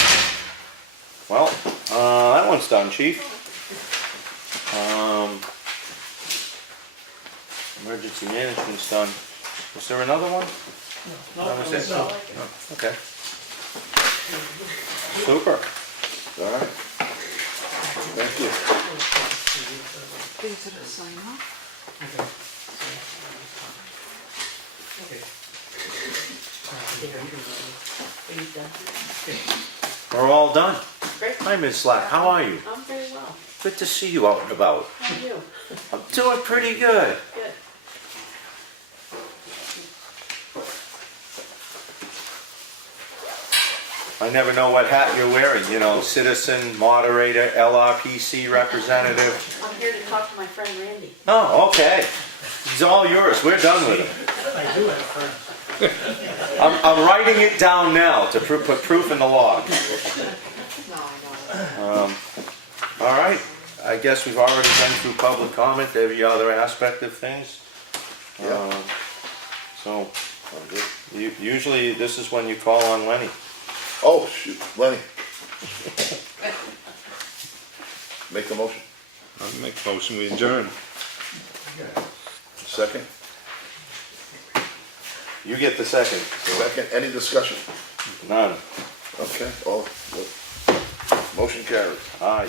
Well, that one's done, chief. Emergency management's done. Was there another one? That was it? Okay. Super. All right. Thank you. Things to sign off? We're all done. Great. Hi, Ms. Slack. How are you? I'm very well. Good to see you out and about. How are you? I'm doing pretty good. Good. I never know what hat you're wearing, you know, citizen, moderator, LRPC representative. I'm here to talk to my friend Randy. Oh, okay. He's all yours. We're done with him. I do have friends. I'm writing it down now to put proof in the log. No, I know. All right. I guess we've already been through public comment, every other aspect of things. Yeah. So, usually this is when you call on Lenny. Oh, shoot, Lenny. Make the motion. I'll make a motion, we adjourn. Second. You get the second. So Second, any discussion? none. Okay, all, motion carries. Aye.